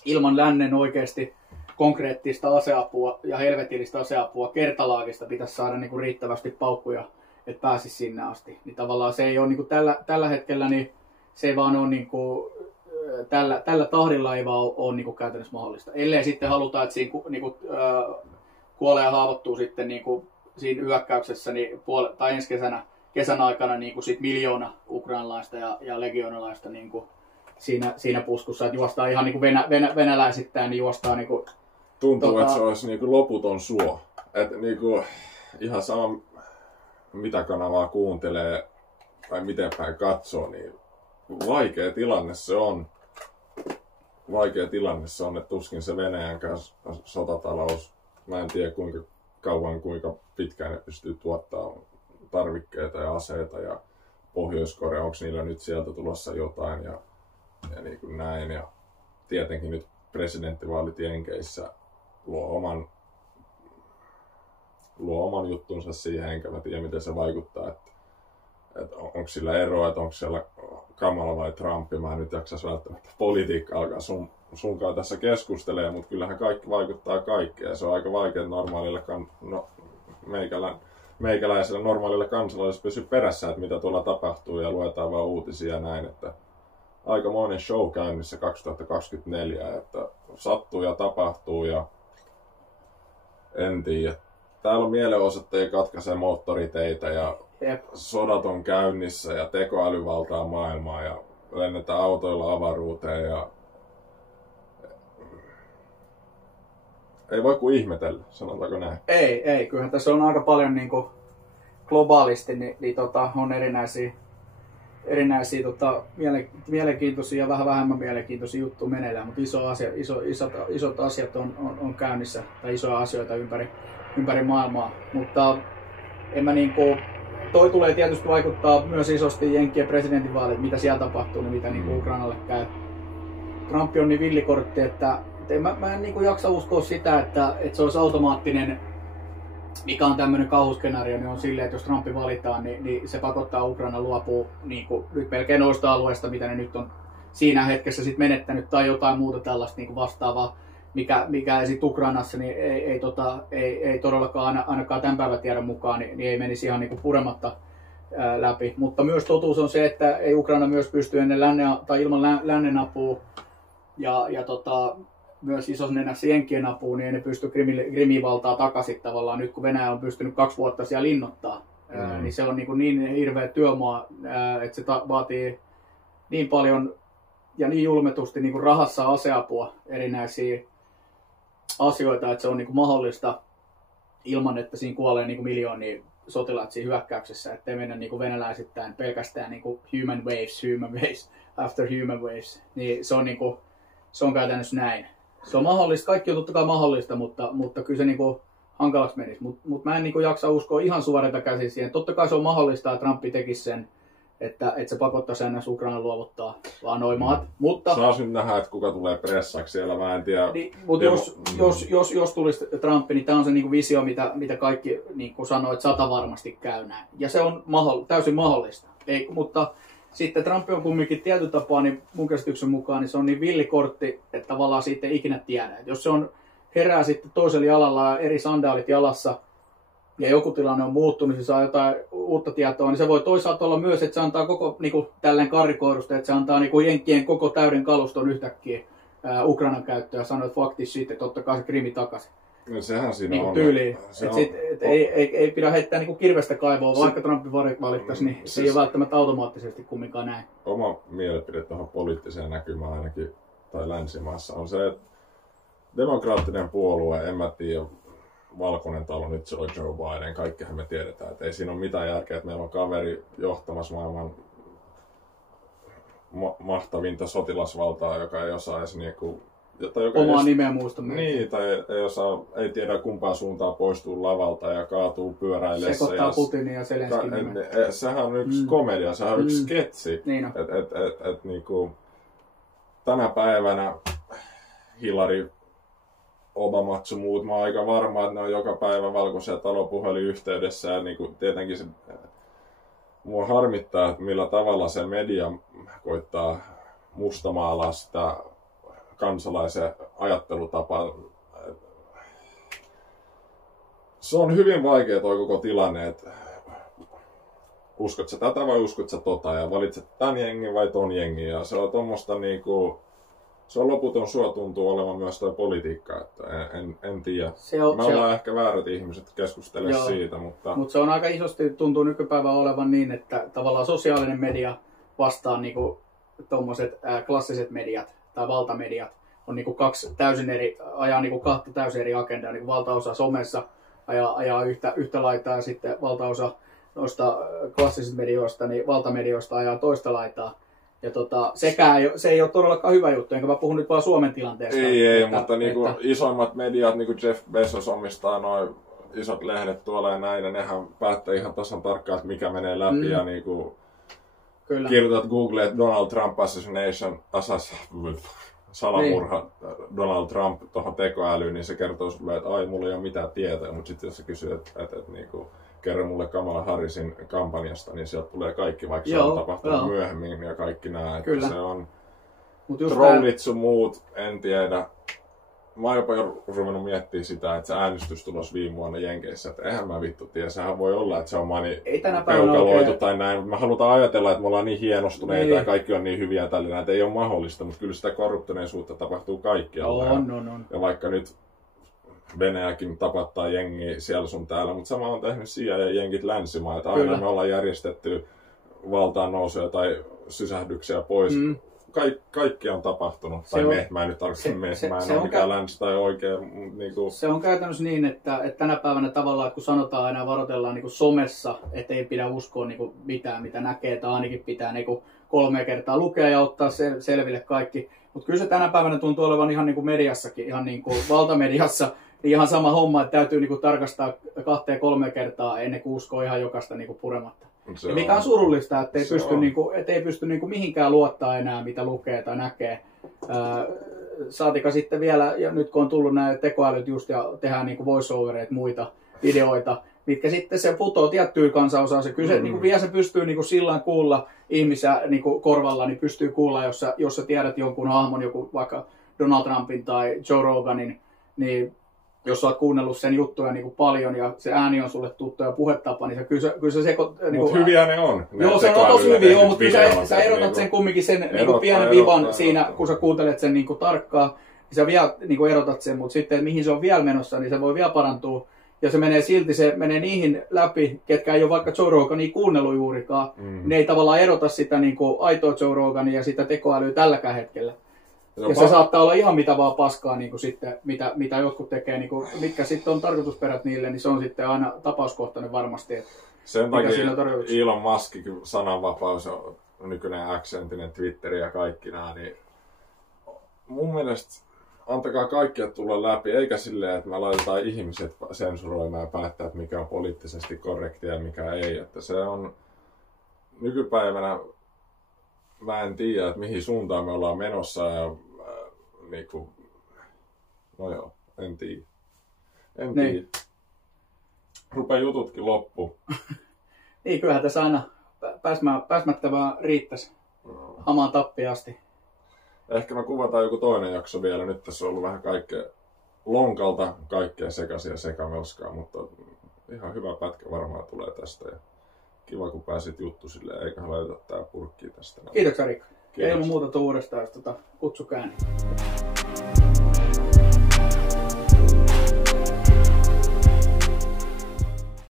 ilman lännen oikeasti konkreettista aseapua ja helvetillistä aseapua kertalaakista pitäisi saada niin kuin riittävästi paukkuja, että pääsisi sinne asti. Niin tavallaan se ei ole niin kuin tällä hetkellä, niin se ei vaan ole niin kuin, tällä tahdilla ei vaan ole niin kuin käytännössä mahdollista. Ellei sitten haluta, että siinä niin kuin, kuolee ja haavoittuu sitten niin kuin siinä hyökkäyksessä niin tai ensi kesän aikana niin kuin sit 1 miljoona ukrainalaista ja legionalaista niin kuin siinä puskussa, että juostaan ihan niin kuin venäläisittäin, niin juostaan niin kuin, tuntuu, että se olisi niin kuin loputon suo. Että niin kuin, ihan sama mitä kanavaa kuuntelee tai miten päin katsoo, niin vaikea tilanne se on. Vaikea tilanne se on, että tuskin se Venäjän kanssa sotatalous, mä en tiedä kuinka kauan, kuinka pitkään ne pystyy tuottamaan tarvikkeita ja aseita ja Pohjois-Korea, onko niillä nyt sieltä tulossa jotain ja niin kuin näin. Ja tietenkin nyt presidenttivaalit Jenkeissä luo oman juttunsa siihen, enkä mä tiedä miten se vaikuttaa, että onko sillä eroa, että onko siellä Kamala vai Trump, mä en nyt jaksaisi välttämättä politiikka alkaa sunkaan tässä keskustelemaan, mutta kyllähän kaikki vaikuttaa kaikkeen ja se on aika vaikea normaalille meikäläiselle normaalille kansalaiselle pysyä perässä, että mitä tuolla tapahtuu ja luetaan vaan uutisia ja näin, että aikamoinen show käynnissä 2024, että sattuu ja tapahtuu ja en tiedä. Täällä on mielenosoittajia katkaisee moottoriteitä ja sodat on käynnissä ja tekoäly valtaa maailmaa ja lennetään autoilla avaruuteen ja ei voi kuin ihmetellä, sanotaanko näin? Ei. Kyllähän tässä on aika paljon niin kuin globaalisti on erinäisiä mielenkiintoisia ja vähän vähemmän mielenkiintoisia juttuja meneillään, mutta isot asiat on käynnissä tai isoja asioita ympäri maailmaa, mutta en mä niinku, toi tulee tietysti vaikuttaa myös isosti Jenkkien presidentinvaalit, mitä siellä tapahtuu, niin mitä niinku Ukrainalle käy. Trump on niin villikortti, että mä en niinku jaksa uskoa sitä, että se olisi automaattinen, mikä on tämmöinen kauhuskenaario, niin on silleen, että jos Trump valitaan, niin se pakottaa Ukraina luopuu niinku, nyt melkein noista alueista, mitä ne nyt on siinä hetkessä sit menettänyt, tai jotain muuta tällaista niinku vastaavaa, mikä ei sitten Ukrainassa niin ei todellakaan ainakaan tämän päivän tiedon mukaan niin ei menisi ihan niinku purematta läpi. Mutta myös totuus on se, että ei Ukraina myös pysty ennen ilman lännen apua ja myös isosnenässä Jenkkien apua, niin ei ne pysty Krimin valtaa takaisin tavallaan. Nyt kun Venäjä on pystynyt 2 vuotta siellä linnottaa, niin se on niin hirveä työmaa, että se vaatii niin paljon ja niin julmetusti niin kuin rahassa aseapua erinäisiä asioita, että se on niin kuin mahdollista ilman, että siinä kuolee niin kuin miljoonia sotilaat siinä hyökkäyksessä, ettei mennä niin kuin venäläisittäin pelkästään niin kuin human waves after human waves. Niin se on käytännössä näin. Se on mahdollista, kaikki on totta kai mahdollista, mutta kyllä se niin kuin hankalaksi menisi. Mutta mä en niin kuin jaksa uskoa ihan suorilta käsin siihen. Totta kai se on mahdollista, että Trump tekisi sen, että se pakottaisi ennäs Ukraina luovuttaa vaan noin maat. Mutta saas nyt nähdä, että kuka tulee pressaksi siellä, mä en tiedä. Niin, mutta jos tulisi Trump, niin tämä on se niin kuin visio, mitä kaikki niin kuin sanoo, että 100 varmasti käy näin. Ja se on täysin mahdollista. Mutta sitten Trump on kumminkin tietyllä tapaa, niin mun käsityksen mukaan, niin se on niin villikortti, että tavallaan siitä ei ikinä tiedä. Jos se herää sitten toisella jalalla eri sandaalit jalassa, ja joku tilanne on muuttunut, niin se saa jotain uutta tietoa, niin se voi toisaalta olla myös, että se antaa koko niin tälleen karikoidusta, että se antaa niin Jenkkien koko täyden kaluston yhtäkkiä Ukrainan käyttöön ja sanoo, että fuck this shit, että ottakaa se Krimi takaisin. No sehän siinä niin on. Tyyliin. Ei pidä heittää niin kirvestä kaivoa, vaikka Trumpin valittaisi, niin se ei ole välttämättä automaattisesti kumminkaan näin. Oma mielipide tuohon poliittiseen näkymään ainakin, tai länsimaassa, on se, että demokraattinen puolue, en mä tiedä, Valkoinen talo, nyt se on Joe Biden, kaikkihan me tiedetään, että ei siinä ole mitään järkeä, että meillä on kaveri johtamassa maailman mahtavinta sotilasvaltaa, joka ei osaa edes niinku omaa nimeä muista. Niin, tai ei tiedä kumpaan suuntaan poistuu lavalta ja kaatuu pyöräillessä. Sekoittaa Putinin ja Zelenskin nimeä. Sehän on yksi komedia, sehän on yksi sketsi. Niin niinku, tänä päivänä Hillary Obamat sun muut. Mä oon aika varma, että ne on joka päivä Valkoisen talon puhelinyhteydessä. Ja niin kuin, tietenkin se mua harmittaa, että millä tavalla se media koittaa mustamaalaa sitä kansalaisen ajattelutapaa. Se on hyvin vaikea toi koko tilanne, että uskot sä tätä vai uskot sä tota ja valitset tän jengin vai ton jengin. Ja se on tommoista niinku, se on loputon sua tuntuu olevan myös toi politiikka, että en tiedä. Me ollaan ehkä väärät ihmiset keskustelemaan siitä, mutta se on aika isosti tuntuu nykypäivän olevan niin, että tavallaan sosiaalinen media vastaan niinku tommoset klassiset mediat tai valtamediat on niinku kahta täysin eri agendaa, niinku valtaosa somessa ajaa yhtä laitaa ja sitten valtaosa noista klassisista medioista, niin valtamedioista ajaa toista laitaa. Ja se ei ole todellakaan hyvä juttu, enkä mä puhun nyt vaan Suomen tilanteesta. Ei, mutta niinku isoimmat mediat, niin kuin Jeff Bezos omistaa noin isot lehdet tuolla ja näin, ja nehän päättää ihan tasan tarkkaan, että mikä menee läpi. Ja niinku kirjoitat Googleen Donald Trump assassination, salamurha Donald Trump tuohon tekoälyyn, niin se kertoo sulle, että ai, mulla ei ole mitään tietoa, mutta sitten jos sä kysyt, että niinku, kerro mulle Kamala Harrisin kampanjasta, niin sieltä tulee kaikki, vaikka se on tapahtunut myöhemmin ja kaikki nämä, että se on trollit sun muut, en tiedä. Mä oon jopa ruvennut miettimään sitä, että se äänestystulos viime vuonna Jenkeissä, että eihän mä vittu tiedä, sehän voi olla, että se on peukaloitu tai näin. Me halutaan ajatella, että me ollaan niin hienostuneita ja kaikki on niin hyviä tällä, että ei ole mahdollista, mutta kyllä sitä korruptoneisuutta tapahtuu kaikkialla. Ja vaikka nyt Venäjäkin tapattaa jengiä siellä sun täällä, mutta sama on tehnyt CIA ja jenkit länsimaita. Aina me ollaan järjestetty valtaan nousuja tai sysähdyksiä pois. Kaikki on tapahtunut. Mä en nyt tarkoita mä en ole mikään länsi tai oikein. Niinku. Se on käytännössä niin, että tänä päivänä tavallaan, kun sanotaan aina varoitellaan niin kuin somessa, että ei pidä uskoa niin kuin mitään, mitä näkee, tai ainakin pitää niin kuin 3 kertaa lukea ja ottaa selville kaikki. Mutta kyllä se tänä päivänä tuntuu olevan ihan niin kuin mediassakin, ihan niin kuin valtamediassa, niin ihan sama homma, että täytyy niin kuin tarkastaa 2-3 kertaa ennen kuin uskoo ihan jokaista niin kuin purematta. Ja mikä on surullista, että ei pysty niinku mihinkään luottaa enää, mitä lukee tai näkee. Saatika sitten vielä, ja nyt kun on tullut nämä tekoälyt just ja tehdään niinku voice-overeita, muita videoita, mitkä sitten se putoo tiettyyn kansanosaan. Se kyllä niinku vielä se pystyy niinku sillä kuulla ihmisiä niinku korvalla, niin pystyy kuulla, jos sä tiedät jonkun hahmon, joku vaikka Donald Trumpin tai Joe Roganin, niin jos sä oot kuunnellut sen juttuja niin kuin paljon ja se ääni on sulle tuttu ja puhetapa, niin kyllä se Mutta hyviä ne on. Joo, se on tosi hyviä, mutta kyllä sä erotat sen kumminkin sen niin pienen vivan siinä, kun sä kuuntelet sen niin kuin tarkkaan, niin sä vielä niin kuin erotat sen, mutta sitten mihin se on vielä menossa, niin se voi vielä parantua. Ja se menee silti, se menee niihin läpi, ketkä ei ole vaikka Joe Rogania kuunnellut juurikaan. Ne ei tavallaan erota sitä niin kuin aitoa Joe Rogania ja sitä tekoälyä tälläkään hetkellä. Ja se saattaa olla ihan mitä vaan paskaa, niin kuin sitten, mitä jotkut tekee, niin kuin, mitkä sitten on tarkoitusperät niille, niin se on sitten aina tapauskohtainen varmasti. Sen takia Elon Muskikin sananvapaus on nykyinen X-entinen Twitteri ja kaikki nämä, niin mun mielestä antakaa kaikkia tulla läpi, eikä silleen, että me laitetaan ihmiset sensuroimaan ja päättää, että mikä on poliittisesti korrektia ja mikä ei. Että se on nykypäivänä, mä en tiedä, että mihin suuntaan me ollaan menossa ja niinku, no joo, en tiedä. Rupee jututkin loppuun. Niin, kyllähän tässä aina pääsmättävää riittäisi hamaan tappiin asti. Ehkä me kuvataan joku toinen jakso vielä. Nyt tässä on ollut vähän kaikkea lonkalta, kaikkea sekaisin ja sekamelskaa, mutta ihan hyvä pätkä varmaan tulee tästä. Ja kiva, kun pääsit juttu silleen, eiköhän laiteta tää purkkiin tästä. Kiitoksia, Riikka. Ei ilman muuta uudestaan, jos kutsu kääni.